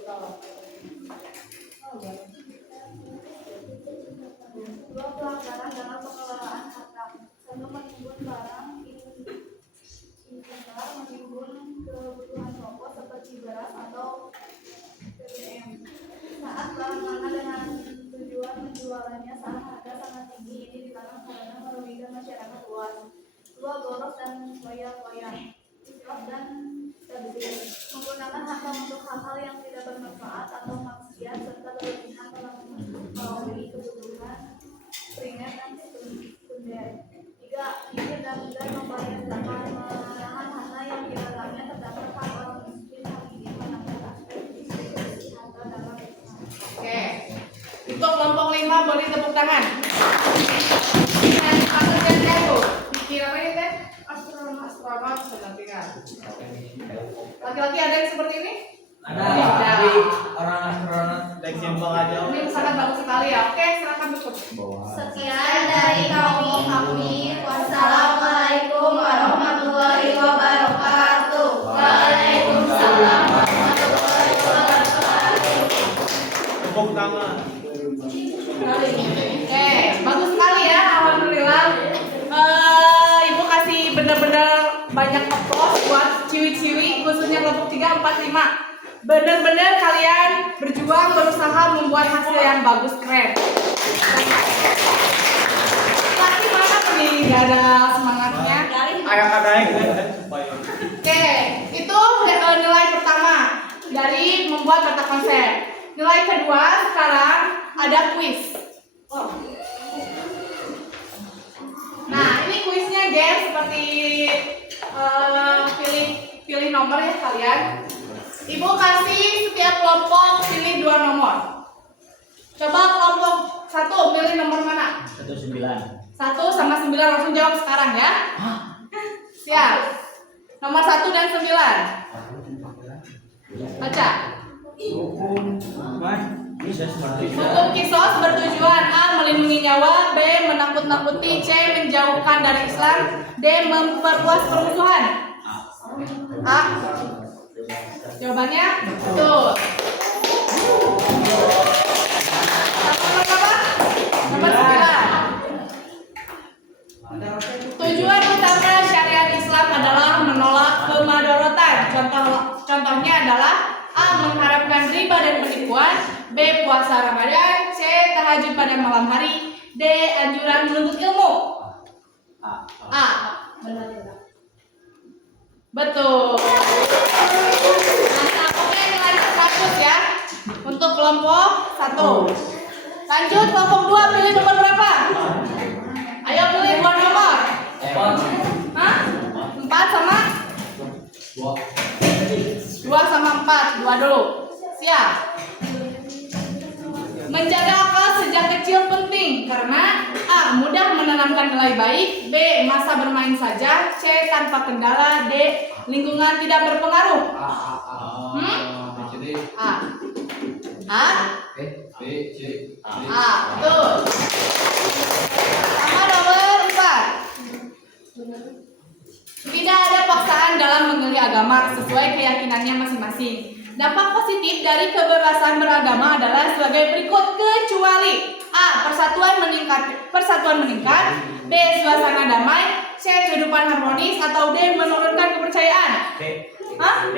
pelanggaran dalam pengelolaan harta. Satu, menimbun barang impor, menimbun kebutuhan pokok seperti beras atau BBM. Saat pelanggaran dengan tujuan menjualannya saat harga sangat tinggi, ini dilarang karena merugikan masyarakat luas. Dua, boros dan foya-foya, israf dan tabdzir, menggunakan harta untuk hal-hal yang tidak bermanfaat atau maksiat serta berlebihan Untuk kelompok 5 beri tepuk tangan. Dan pekerjaan tuh. Dikira apa ini teh? Astronot selantikan. Laki-laki ada yang seperti ini? Ada. Tidak. Orang astronot. Baik simpel aja. Ini sangat bagus sekali ya. Oke, silakan tutup. Sekian dari kami. Wassalamualaikum warahmatullahi wabarakatuh. Waalaikumsalam warahmatullahi wabarakatuh. Tepuk tangan. Oke, bagus sekali ya, alhamdulillah. Ibu kasih bener-bener banyak applause buat ciwi-ciwi, khususnya kelompok 3, 4, 5. Bener-bener kalian berjuang, berusaha membuat hasil yang bagus, keren. Laki mana nih, gak ada semangatnya. Ayah-ayah supaya. Oke, itu nilai pertama dari membuat peta konsep. Nilai kedua sekarang ada kuis. Nah, ini kuisnya guys seperti pilih nomor ya kalian. Ibu kasih setiap kelompok pilih 2 nomor. Coba kelompok 1 pilih nomor mana? 19. 1 sama 9 langsung jawab sekarang ya. Siap. Nomor 1 dan 9. Baca. Hukum kisos bertujuan A. melindungi nyawa, B. menakut-nakuti, C. menjauhkan dari Islam, D. memperluas permusuhan. A. Jawabannya betul. Nomor berapa? Nomor 9. Tujuan utama syariat Islam adalah menolak kemadharatan. Contohnya adalah A. mengharapkan riba dan penipuan, B. puasa Ramadan, C. tahajud pada malam hari, D. anjuran menuntut ilmu. A. Betul. Mantap. Oke, nilai 100 ya untuk kelompok 1. Lanjut kelompok 2, pilih nomor berapa? Ayo pilih 2 nomor. Hah? 4 sama 2 sama 4, 2 dulu. Siap. Menjaga akal sejak kecil penting karena A. mudah menanamkan nilai baik, B. masa bermain saja, C. tanpa kendala, D. lingkungan tidak berpengaruh. A. A. B, C, A. Betul. Sama nomor 4. Tidak ada paksaan dalam memilih agama sesuai keyakinannya masing-masing. Dampak positif dari kebebasan beragama adalah sebagai berikut, kecuali A. persatuan meningkat, B. suasana damai, C. kehidupan harmonis, atau D. menurunkan kepercayaan. Hah? D.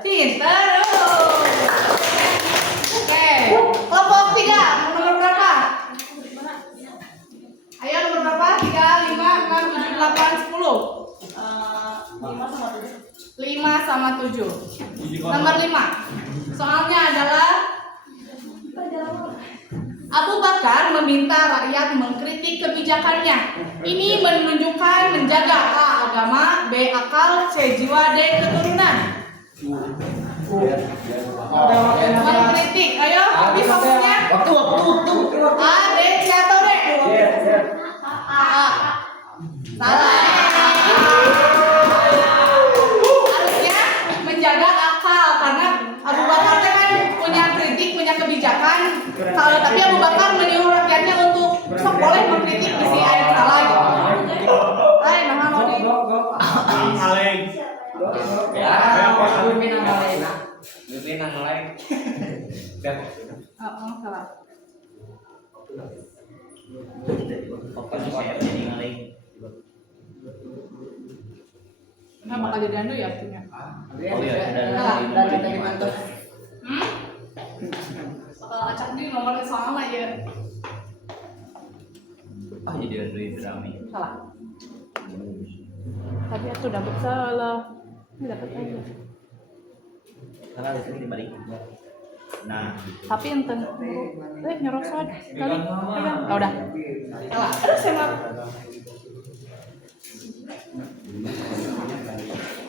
Pinter. Oke. Kelompok 3 nomor berapa? Ayo nomor berapa? 3, 5, 6, 7, 8, 10. 5 sama 7. Nomor 5. Soalnya adalah Abu Bakar meminta rakyat mengkritik kebijakannya. Ini menunjukkan menjaga A. agama, B. akal, C. jiwa, D. keturunan. Mengkritik. Ayo, lebih fokusnya. Waktu. A, D, C atau D? A. Salah. Harusnya menjaga akal karena Abu Bakar kan punya kritik, punya kebijakan. Kalau tapi Abu Bakar menyuruh rakyatnya untuk sok boleh mengkritik isi ayat salah gitu. Hai, nama Rodi. Aleng. Oh, salah. Nah, bakal jadi dandu ya punya. Bakal acak di nomornya sama aja. Jadi dari drama. Salah. Tadi aku dapat salah. Ini dapat aja. Salah di sini dibalik. Nah, Tapi enten. Nyerosot. Kali. Pegang. Oh, udah. Salah. Aduh, saya maaf.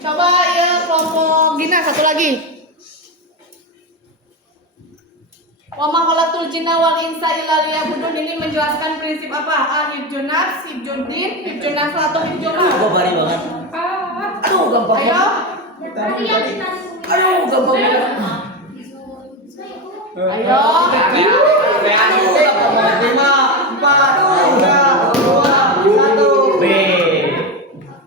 Coba ya kelompok Gina satu lagi. Wa ma khalaqtul jinna wal insa illa liya'budun ini menjelaskan prinsip apa? Hibjun nafs, hibjun din, hibjun nafs atau hibjun mal? Kok bari banget. Aduh, gampang. Ayo. Aduh, gampang banget. Ayo. B.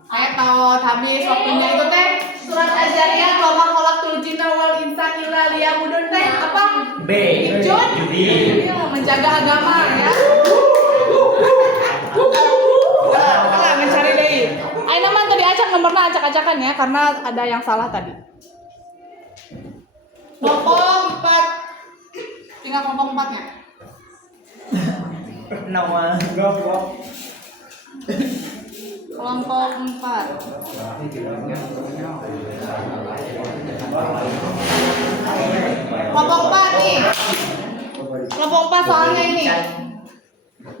Ayo tahu habis waktunya itu teh surat Al-Zariyat wa ma khalaqtul jinna wal insa illa liya'budun teh apa? B. Hibjun. Judi. Menjaga agama ya. Nah, mencari deh. Ayo nama tadi acak nomornya acak-acakan ya karena ada yang salah tadi. Kelompok 4. Tinggal kelompok 4-nya. Nama. Kelompok 4. Kelompok 4 nih. Kelompok 4 soalnya ini.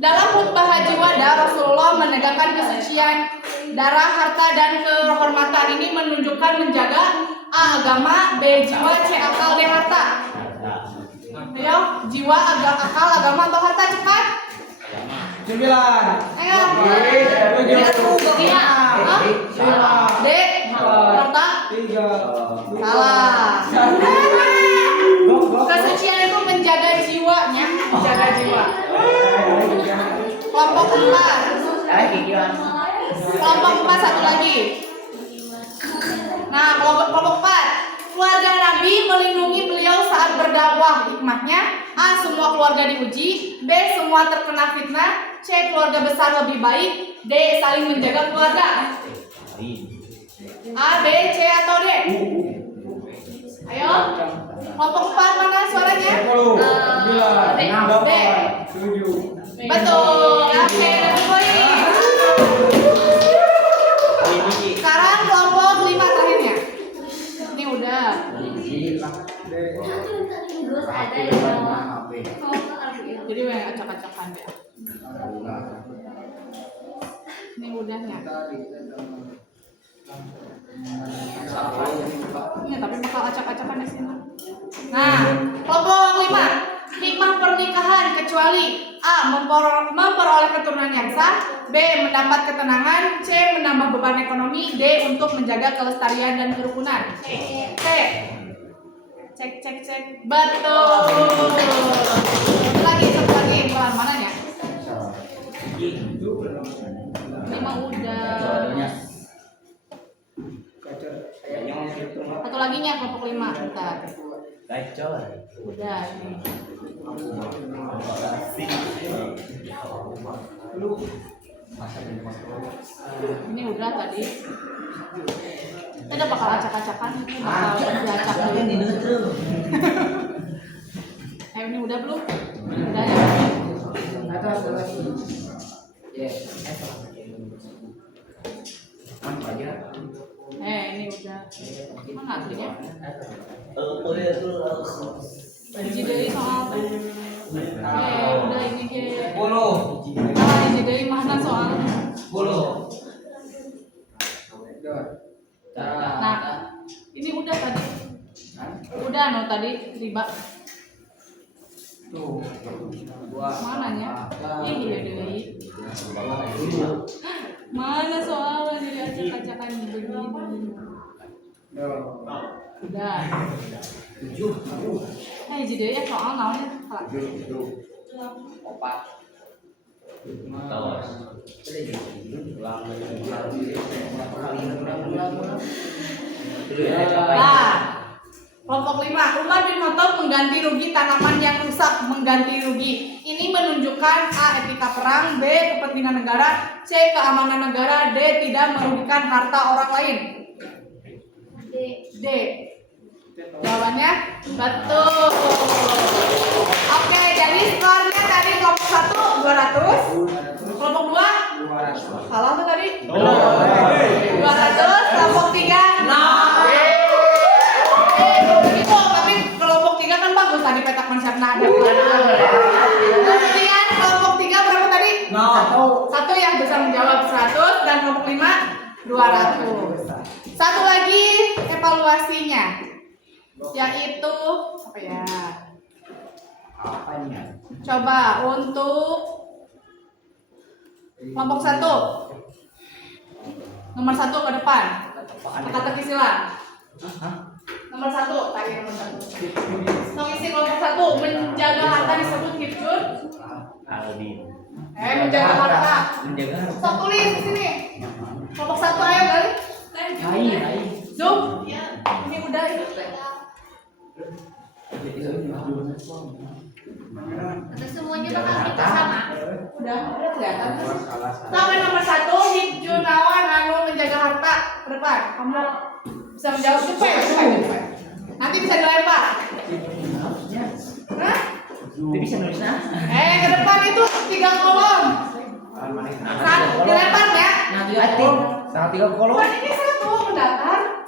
Dalam khutbah Haji Wada, Rasulullah menegakkan kesucian darah, harta, dan kehormatan. Ini menunjukkan menjaga A. Agama, B. Jiwa, C. Akal, D. Harta. Ayo, jiwa, akal, agama, atau harta, cepat. 9. Ayo. D. Harta. 3. Salah. Kesucian itu menjaga jiwanya, menjaga jiwa. Kelompok 4. Kelompok 4 satu lagi. Nah, kelompok 4. Keluarga Nabi melindungi beliau saat berdakwah. Hikmahnya A. Semua keluarga diuji, B. Semua terkena fitnah, C. Keluarga besar lebih baik, D. Saling menjaga keluarga. A, B, C atau D? Ayo. Kelompok 4 mana suaranya? 10. 9. D. 7. Betul. Oke, dapat poin. Sekarang kelompok 5 terakhirnya. Ini udah. Jadi yang acak-acakan ya. Ini udahnya. Ini tapi bakal acak-acakan di sini. Nah, kelompok 5. Hikmah pernikahan kecuali A. Memperoleh keturunan yang sah, B. Mendapat ketenangan, C. Menambah beban ekonomi, D. Untuk menjaga kelestarian dan kerukunan. C. Cek. Betul. Satu lagi pelan mananya? 5 udah. Satu lagi nya kelompok 5. Bentar. Udah nih. Ini udah tadi. Kita bakal acak-acakan, bakal diacak dulu. Ini udah belum? Udah ya. Ini udah. Mana aslinya? Hiji deui soal teh. Udah ini ge. 10. Nah, hiji deui mana soal? 10. Nah, ini udah tadi. Udah tadi riba. Tuh. Mananya? Iya deui. Mana soalnya jadi acak-acakan begini? Udah. 7. Hiji deui ya soal naonnya? 7. 4. Nah, kelompok 5. Umar bin Khattab mengganti rugi tanaman yang rusak, mengganti rugi. Ini menunjukkan A. Etika perang, B. Kepentingan negara, C. Keamanan negara, D. Tidak merugikan harta orang lain. D. Jawabannya betul. Oke, jadi skornya tadi kelompok 1 200, kelompok 2 200. salah tuh tadi 200, kelompok 3 itu tapi kelompok 3 kan bagus tadi petak konsepnya ada. Kemudian kelompok 3 berapa tadi? 1 yang bisa menjawab 100 dan kelompok 5 200. Satu lagi evaluasinya, yaitu apa ya? Coba untuk kelompok 1. Nomor 1 ke depan. Teka-teki silang. Nomor 1, tadi nomor 1. Mengisi kelompok 1, menjaga harta disebut hifdzun. Menjaga harta. Sok tulis di sini. Kelompok 1 ayo kali. Zoom. Ini udah itu. Atau semuanya bakal kita sama. Udah kelihatan. Sampai nomor 1, hifdzun nawan anu menjaga harta ke depan. Kamu bisa menjawab cepat. Nanti bisa dilempar. Hah? Bisa nulisnya? Ke depan itu 3 kolom. Dilempar ya. Sangat 3 kolom. Bukan ini 1 mendatar.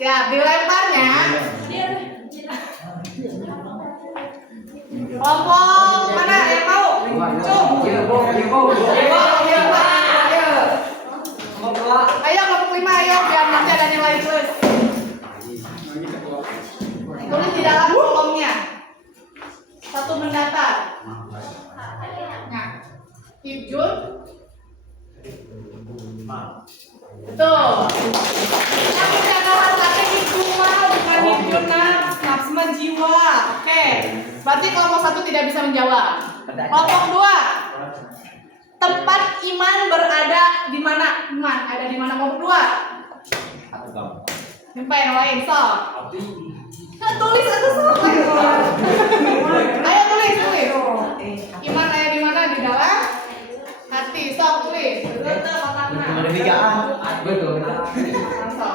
Ya, dilemparnya. Kelompok mana yang mau? Cung. Ayo kelompok 5 ayo biar nanti ada nilai plus. Tulis di dalam kolomnya. 1 mendatar. Nah, hifdzun. Betul. Yang menjaga hartanya hifdzun mal bukan hifdzun nafs jiwa. Oke. Berarti kelompok 1 tidak bisa menjawab. Kelompok 2. Tempat iman berada di mana? Iman ada di mana kelompok 2? Jumpa yang lain, so. Tulis atau sok. Ayo tulis. Iman ada di mana? Di dalam hati, sok tulis. Betul. Sok.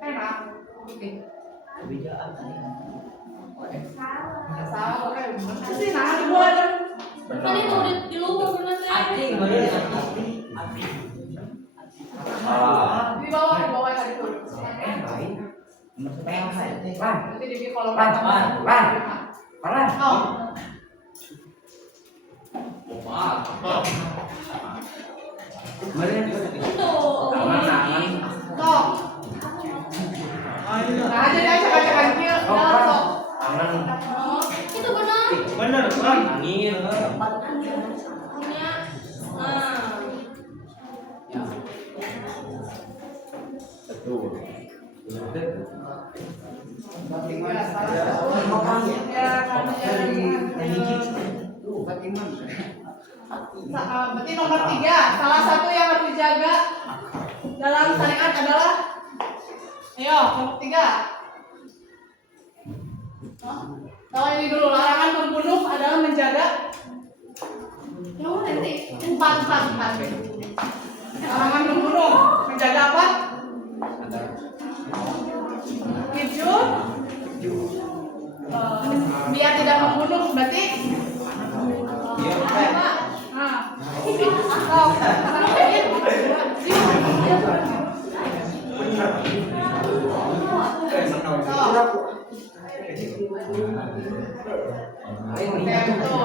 Enak. Salah, oke. Sih, nah dibuat. Kan itu udah di luar bener kan? Di bawah tadi tuh. Nanti di kolom Oh. Sok. Nah, jadi aja bacakan kieu. Sok. Itu benar. Bener kan? Angin. Punya. Berarti nomor 3, salah satu yang harus dijaga dalam syariat adalah, ayo nomor 3. Kalau ini dulu, larangan membunuh adalah menjaga. Empat. Larangan membunuh, menjaga apa? Hifdzun. Biar tidak membunuh, berarti.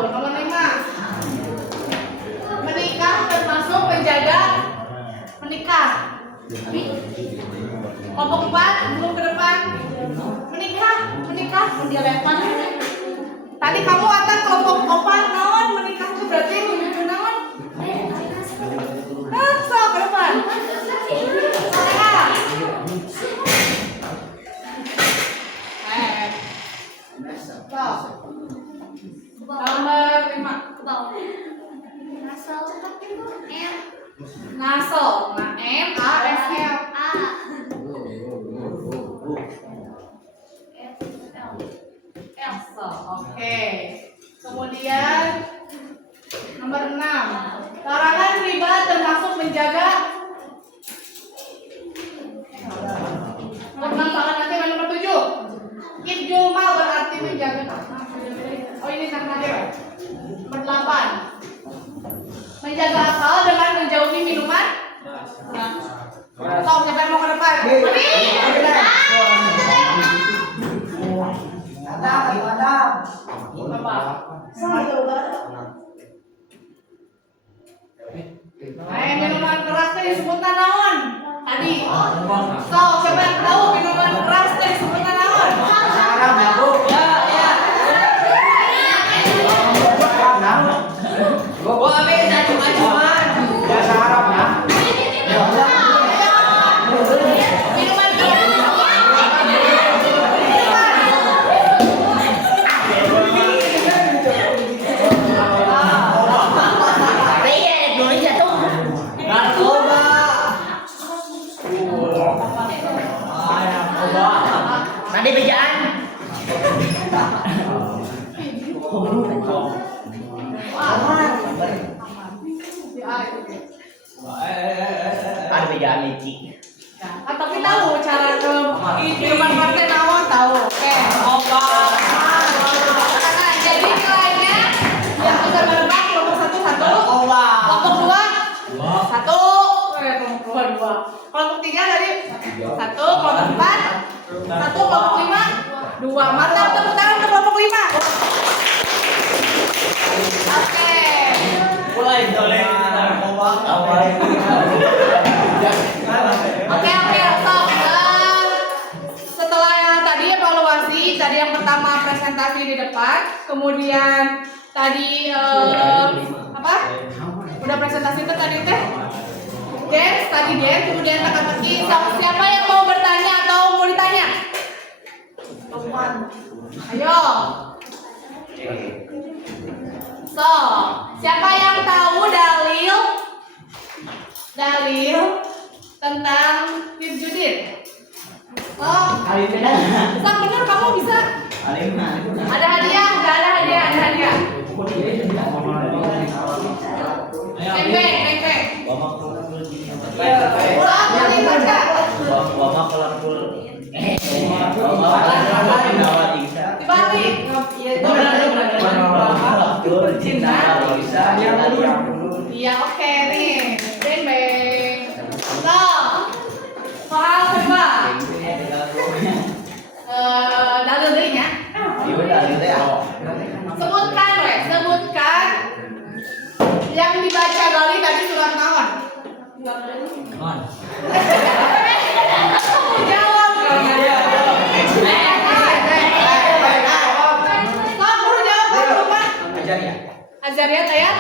Nomor 5. Menikah termasuk penjaga menikah. Kelompok 4 belum ke depan. Menikah dia lempar. Tadi kamu kata kelompok 4 naon menikah itu berarti menuju naon? So ke depan. Nomor 5 Ke bawah. Asal M. Ngasol. Nah, M A S L. A. Elsel. Oke. Kemudian nomor 6. Larangan riba termasuk menjaga. Nomor 6 salah nanti nomor 7. Hifdzul mal berarti menjaga. Oh ini sama dia. Nomor 8. Menjaga akal dengan menjauhi minuman. Tahu siapa yang mau ke depan? Minuman keras itu disebut naon? Tadi. So, siapa yang tidak licik. Ya, tapi tahu cara ke minuman partai naon tahu. Oke. Nah, jadi nilainya yang bisa menebak kelompok 1 1, kelompok 2 1, kelompok 2. Kelompok 3 tadi 1, kelompok 4 1, kelompok 5 2. Mantap, tepuk tangan untuk kelompok 5. Oke. Mulai dolek narkoba awal. Oke, stop. Setelah yang tadi evaluasi, tadi yang pertama presentasi di depan, kemudian tadi apa? Udah presentasi itu tadi teh? Dance, kemudian teka-teki. Siapa yang mau bertanya atau mau ditanya? Ayo. So, siapa yang tahu dalil tentang Hibjudin? Oh, Sang bener kamu bisa. Ada hadiah, nggak ada hadiah, ada hadiah. Beng. Dibalik. Iya, oke nih. Beng. So, soal kedua. Dalil deh ya. Sebutkan yang dibaca Gali tadi surat naon? Jawab. Guru jawab. Azariat ayat?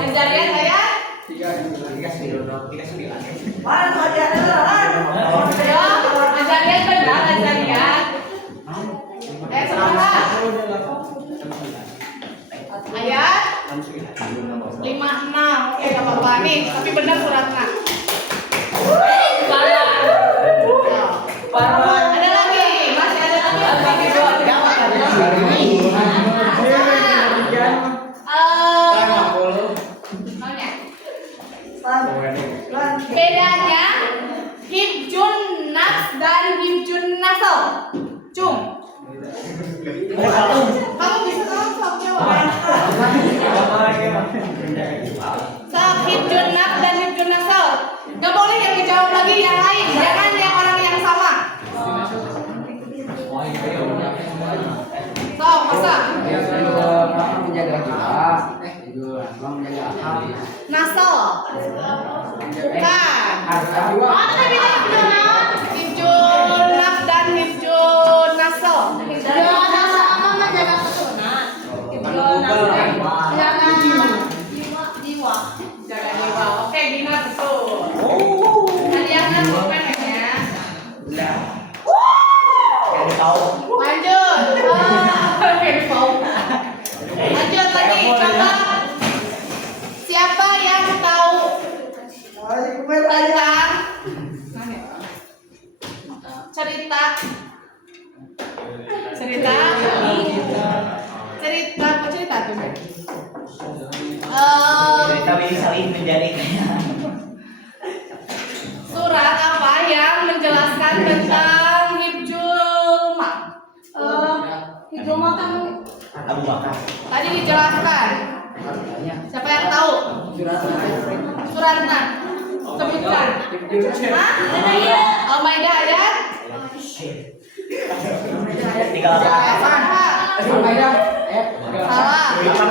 Azariat ayat? 39. Azariat benar, Azariat. Sebentar. Ayat 56. Oke, gak apa-apa nih, tapi benar suratnya. Ada lagi, masih ada lagi. Bedanya Hibjun Nafs dan Hibjun Nasl. Cung. Kamu bisa sok jawab. Sok Hibjun Nafs dan Hibjun Nasl. Gak boleh yang dijawab lagi yang lain, jangan yang orang yang sama. Sok, masa? Nasl. Bukan. Hibjun Nafs dan Hibjun Nasl. Jaga jiwa. Oke, Dina betul. Hadiahnya bukan ya? Lanjut. Lanjut lagi. Coba siapa yang tahu tentang cerita tuh? Saling menjadi Surat apa yang menjelaskan tentang Hibjul Ma? Hibjul Ma kan Abu Bakar. Tadi dijelaskan. Siapa yang tahu? Suratnya. Sebutkan. Al-Maidah ayat 38. Salah. 139.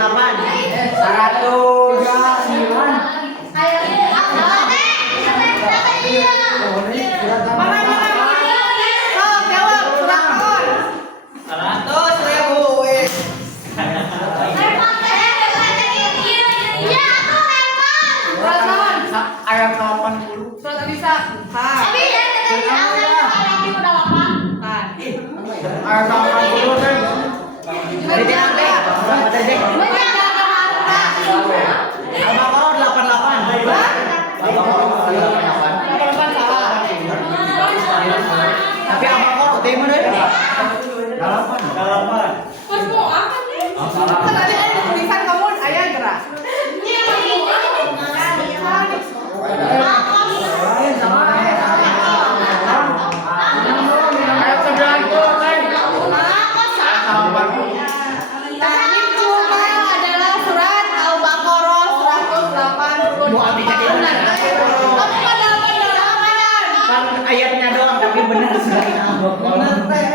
Oh, jawab surat naon? 100.000. Surat naon? Ayat 80. Surat An-Nisa. Ayat 80 kan. Dari THT. Al-Baqarah 88. Tapi Al-Baqarah tema deh. 88. Terus mau apa nih? Kan tadi ada tulisan kamu ayat gerak. mau abdi jadi benar. Kamu padahal. Kan ayatnya doang tapi benar suratnya. Benar teh.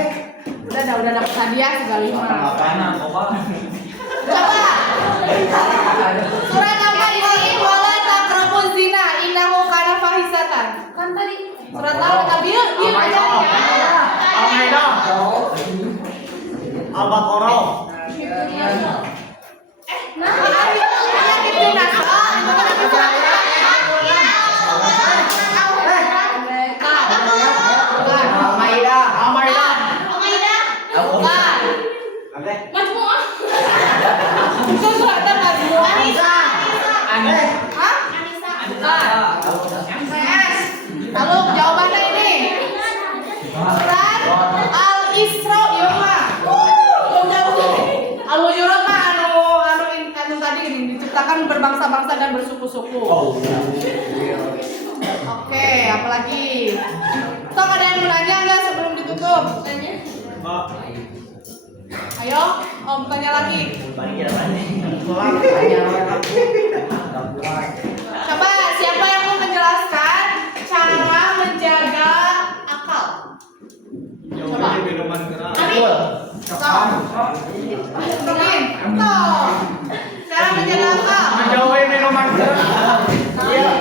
Udah dapat hadiah sekali mah. Makanan, coba. Coba. Surat apa ini? Wala taqrabuz zina innahu kana fahisatan. Kan tadi surat Al-Kabir dia bacanya. Al-Maidah. Al-Baqarah. Nah, ayat itu nasa. Al-Maidah. Al-Maidah. Bukan. Majmu'ah. Bukan surat Al-Majmu'ah. Hah? Bukan. MTS. Lalu jawabannya ini. Surat Al-Isra ya mah. Al-Hujurat mah anu tadi ini diciptakan berbangsa-bangsa dan bersuku-suku. Oke, apalagi? Sok ada yang mau nanya nggak sebelum ditutup? Ayo, Om tanya lagi. Coba siapa yang mau menjelaskan cara menjaga akal? Coba. Minuman keras. Sok. Mungkin. Sok. Cara menjaga akal. Menjauhi minuman keras. Iya.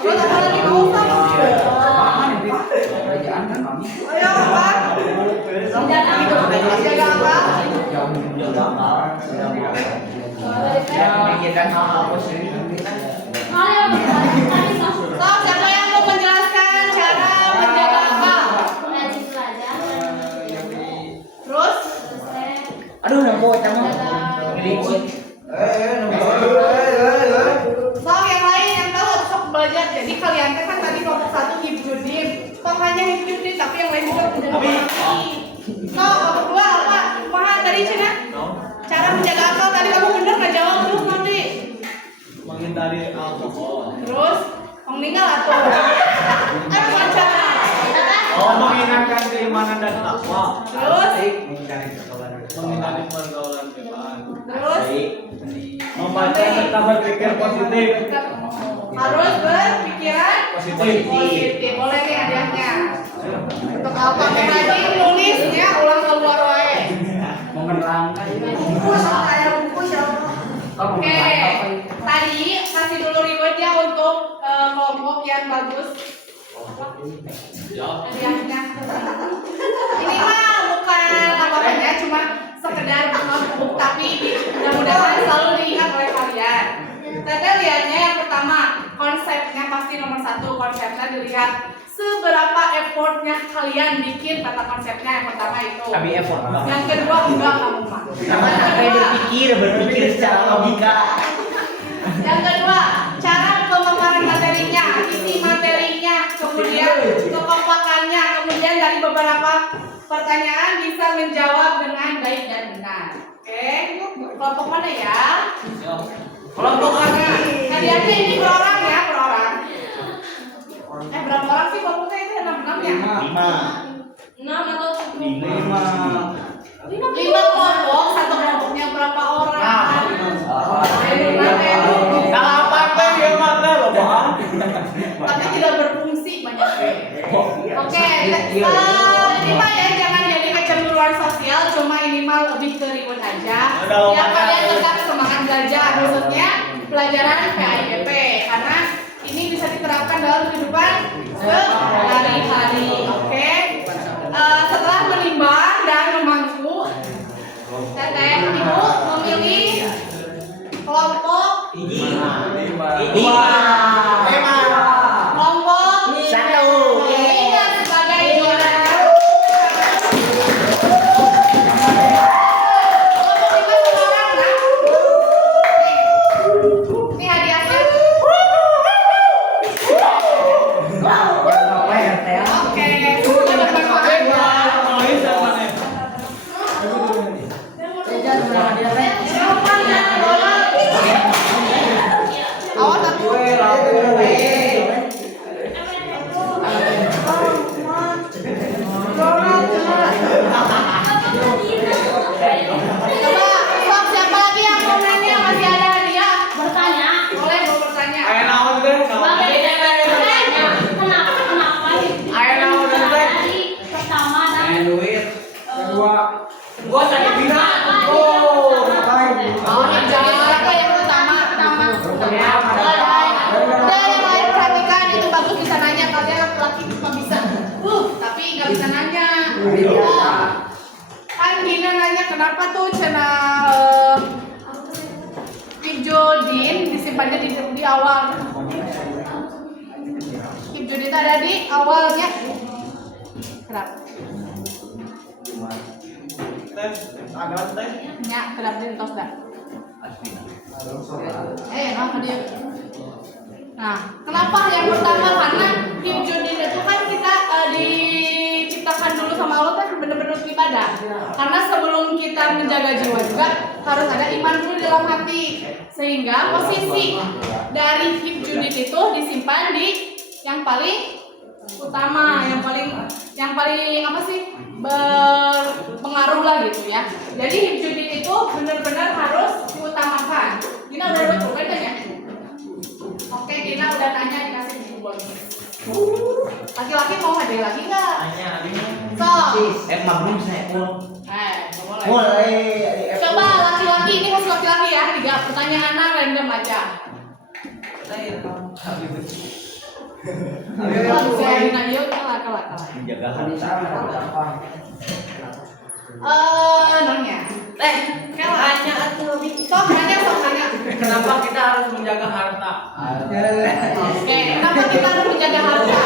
Terus apa lagi mau usah? Ayo apa? Menjaga akal. Memikirkan hal-hal positif. Sok, siapa yang mau menjelaskan cara menjaga akal? Terus? Aduh, nemu kamu. Sok, yang lain yang tahu sok belajar. Jadi kalian kan tadi kelompok 1 hibdudin. Sok hanya hibdudin, tapi yang lain juga menjaga akal. Sok, kelompok 2 apa? Kumaha tadi Cina? Cara menjaga akal tadi kamu bener nggak jawab terus nanti. Menghindari alkohol. Terus meninggal atau? Bukan cara. Oh, mengingatkan keimanan dan takwa. Terus? Menghindari pergaulan bebas. Terus? Membaca serta berpikir positif. Harus berpikiran Positif. positif. Boleh nih hadiahnya. Untuk apa lagi nulisnya ulang keluar wae. Oke, tadi kasih dulu rewardnya untuk kelompok yang bagus. Hadiahnya. Ini mah bukan apa-apanya, cuma sekedar notebook, tapi mudah-mudahan selalu diingat oleh kalian. Tadi lihatnya yang pertama, konsepnya pasti nomor 1, konsepnya dilihat seberapa effortnya kalian bikin kata konsepnya yang pertama itu. Kami effort. Yang kedua enggak kamu mah. Berpikir secara logika. Yang kedua, cara pemaparan materinya, isi materinya, kemudian kekompakannya, kemudian dari beberapa pertanyaan bisa menjawab dengan baik dan benar. Oke, kelompok mana ya? Kelompok mana? Hadiahnya ini per orang ya, per orang. Berapa orang sih kelompoknya itu? 6 ya? 6 atau 7? 5 kelompok, satu kelompoknya berapa orang? Tapi tidak berfungsi banyak. Oke, ini mah ya jangan jadi kecemburuan sosial, cuma ini mah lebih ke reward aja. Ya kalian tetap semangat belajar, khususnya pelajaran PAIBP, karena ini bisa diterapkan dalam kehidupan sehari-hari. Oke, setelah menimbang dan memangku, Teteh Ibu memilih kelompok kelompok 1. Tiga sebagai juara. Kelompok 5 sekarang nah. Ini hadiahnya. Oke, jangan banyak. Awas aku. Coba, sok siapa lagi yang komennya masih ada hadiah? Bertanya. Boleh mau bertanya. Kan Gina nanya kenapa tuh cina Hibjudin disimpannya di awal. Hibjudin ada di awalnya. Kenapa? Ya, kenapa di tos dah? Nah, kenapa yang pertama? Karena Hibjudin itu kan kita diciptakan dulu sama Allah kan benar-benar ibadah. Karena sebelum kita menjaga jiwa juga harus ada iman dulu di dalam hati. Sehingga posisi dari Hibjudin itu disimpan di yang paling utama, yang paling apa sih berpengaruh lah gitu ya. Jadi Hibjudin itu benar-benar harus diutamakan. Gina udah betul kan ya? Oke, Gina udah nanya dikasih buku laki-laki mau hadiah lagi nggak? Tanya adiknya. Magnum saya boleh. Coba laki-laki, ini harus laki-laki ya. 3 pertanyaan random aja. Menjaga harta. Nonya. Hanya atuh. Sok nanya. Kenapa kita harus menjaga harta? Oke, kenapa kita harus menjaga harta?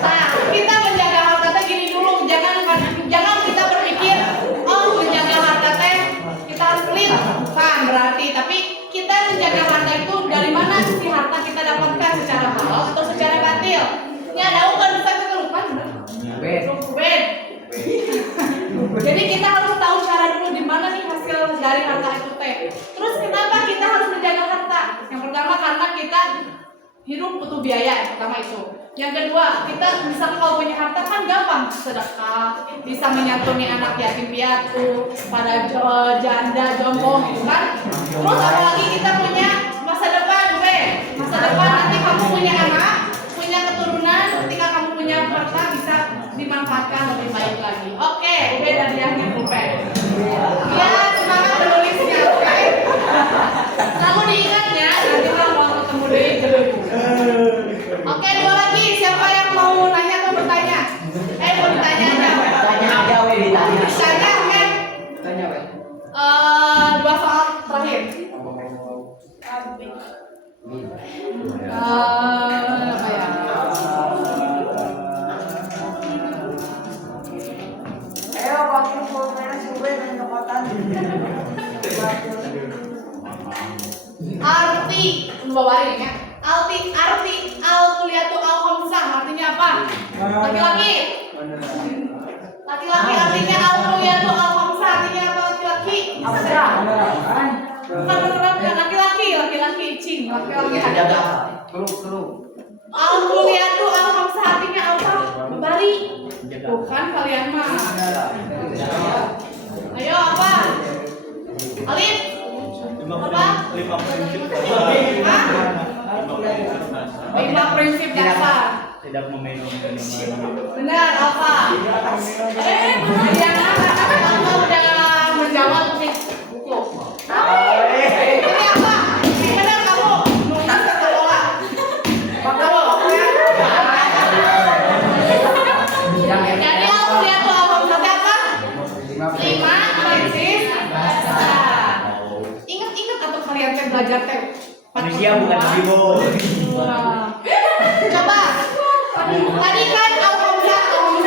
Nah, kita menjaga harta teh gini dulu, jangan kita berpikir, oh menjaga harta teh kita harus pelit, kan berarti. Tapi kita menjaga harta itu dari mana sih harta kita dapatkan, secara halal atau secara batil? Ya, tahu kan bisa kita lupa, Ben. Jadi kita harus tahu cara dulu di mana nih hasil dari harta itu teh. Terus kenapa kita harus menjaga harta? Yang pertama karena kita hidup butuh biaya, yang pertama itu. Yang kedua, kita bisa kalau punya harta kan gampang sedekah, bisa menyantuni anak yatim piatu, para janda, jomblo gitu kan. Terus apalagi kita punya masa depan, masa depan nanti kamu punya anak, punya keturunan, ketika kamu punya harta bisa dimanfaatkan lebih baik lagi. Oke, Ube dan yang Ube. Ya, semangat menulisnya, oke? Selalu diingat ya, nanti kalau mau ketemu di gedung. Oke, 2 lagi. Siapa yang mau nanya atau bertanya? Mau ditanya aja. Tanya aja, ditanya. Tanya, oke? Tanya, 2 soal terakhir. Apa ya? Arti, bawain ya. Arti al-kuliatu al-khamsah artinya apa? Laki-laki. Laki-laki artinya al-kuliatu al-khamsah artinya apa laki-laki? Bukan laki-laki, cing. Laki-laki ada. Al-kuliatu al-khamsah artinya apa? Kembali. Bukan kalian mah. Ayo apa? Alif. Apa? 5 prinsip. 5 prinsip dasar. Tidak meminum minuman. Benar apa? Yang apa udah menjawab nih buku. Ini apa? Benar kamu nulis ke sekolah. Jadi aku lihat tuh apa berarti apa? 5 prinsip dasar. Ingat atau kalian kan belajar teh? Manusia bukan harimau. Coba. Tadi kan al-khamsah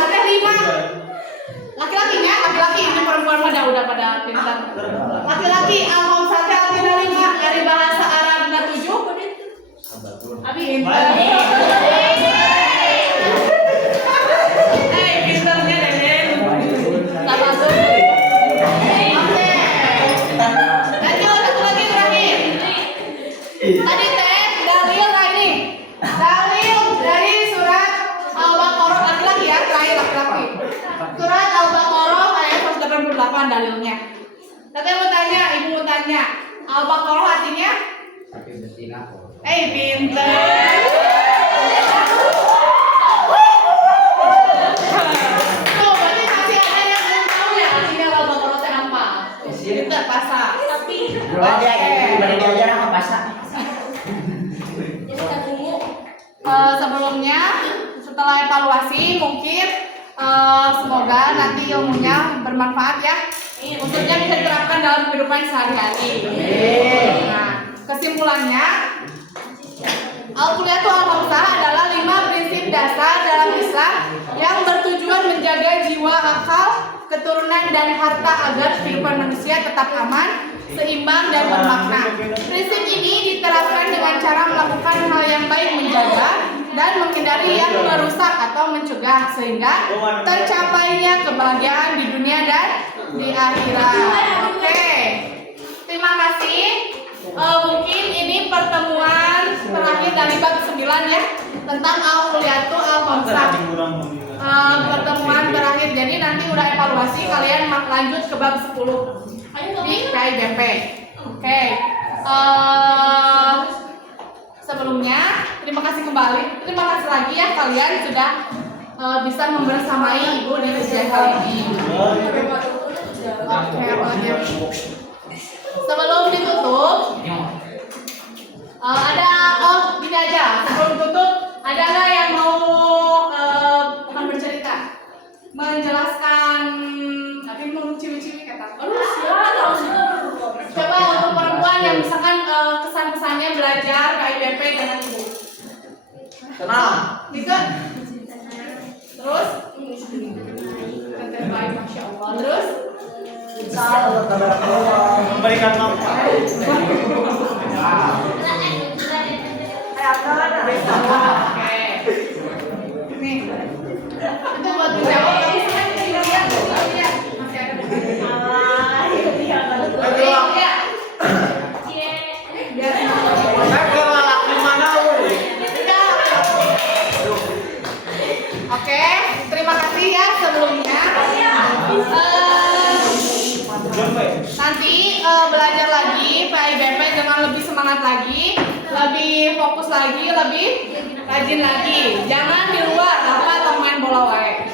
teh 5. Laki-lakinya, ini perempuan udah pada pintar. Laki-laki al-khamsah teh artinya 5 dari bahasa Arabnya 7. Abi pintar. Pintarnya Deden. Tabasul. Oke. Lanjut satu lagi terakhir. Tadi teh dalil ini. Dalil dari surat Al-Baqarah laki-laki ya, terakhir laki-laki. Surat Al-Baqarah ayat 188 dalilnya. Teteh mau tanya, ibu mau tanya. Al-Baqarah artinya? Pinter. Tuh, berarti masih ada yang belum tahu ya artinya Al-Baqarah itu apa? Pinter pasal. Tapi diajar apa bahasa? sebelumnya setelah evaluasi mungkin semoga nanti ilmunya bermanfaat ya. Khususnya bisa diterapkan dalam kehidupan sehari-hari. Nah, kesimpulannya, Al-Kuliyatul Al-Khamsah adalah 5 prinsip dasar dalam Islam yang bertujuan menjaga jiwa, akal, keturunan, dan harta agar kehidupan manusia tetap aman, seimbang, dan bermakna. Prinsip ini diterapkan dengan cara melakukan hal yang baik, menjaga dan menghindari yang merusak atau mencegah, sehingga tercapainya kebahagiaan di dunia dan di akhirat. Oke, terima kasih. Mungkin ini pertemuan terakhir dari bab 9 ya, tentang Al-Kuliyatul Al-Khamsah. Pertemuan terakhir, jadi nanti udah evaluasi, kalian lanjut ke bab 10 di KIBP. Oke. Sebelumnya terima kasih kembali, terima kasih lagi ya kalian sudah bisa membersamai ibu di ujian kali ini. Oke, sebelum ditutup ada gini aja, sebelum tutup ada nggak yang mau bukan bercerita, menjelaskan tapi mau ciwi-ciwi kata. Coba untuk perempuan yang misalkan kesan-kesannya belajar KIBP dengan ibu. Tenang. Bisa. Terus? Baik, Masya Allah. Terus? Memberikan manfaat. Oke. Nih. Itu buat dijawab, tapi sekarang kita lihat. Masih ada. Oke, terima kasih ya sebelumnya. Nanti belajar lagi PIBP dengan lebih semangat lagi, lebih fokus lagi, lebih rajin lagi. Jangan di luar apa atau main bola wae.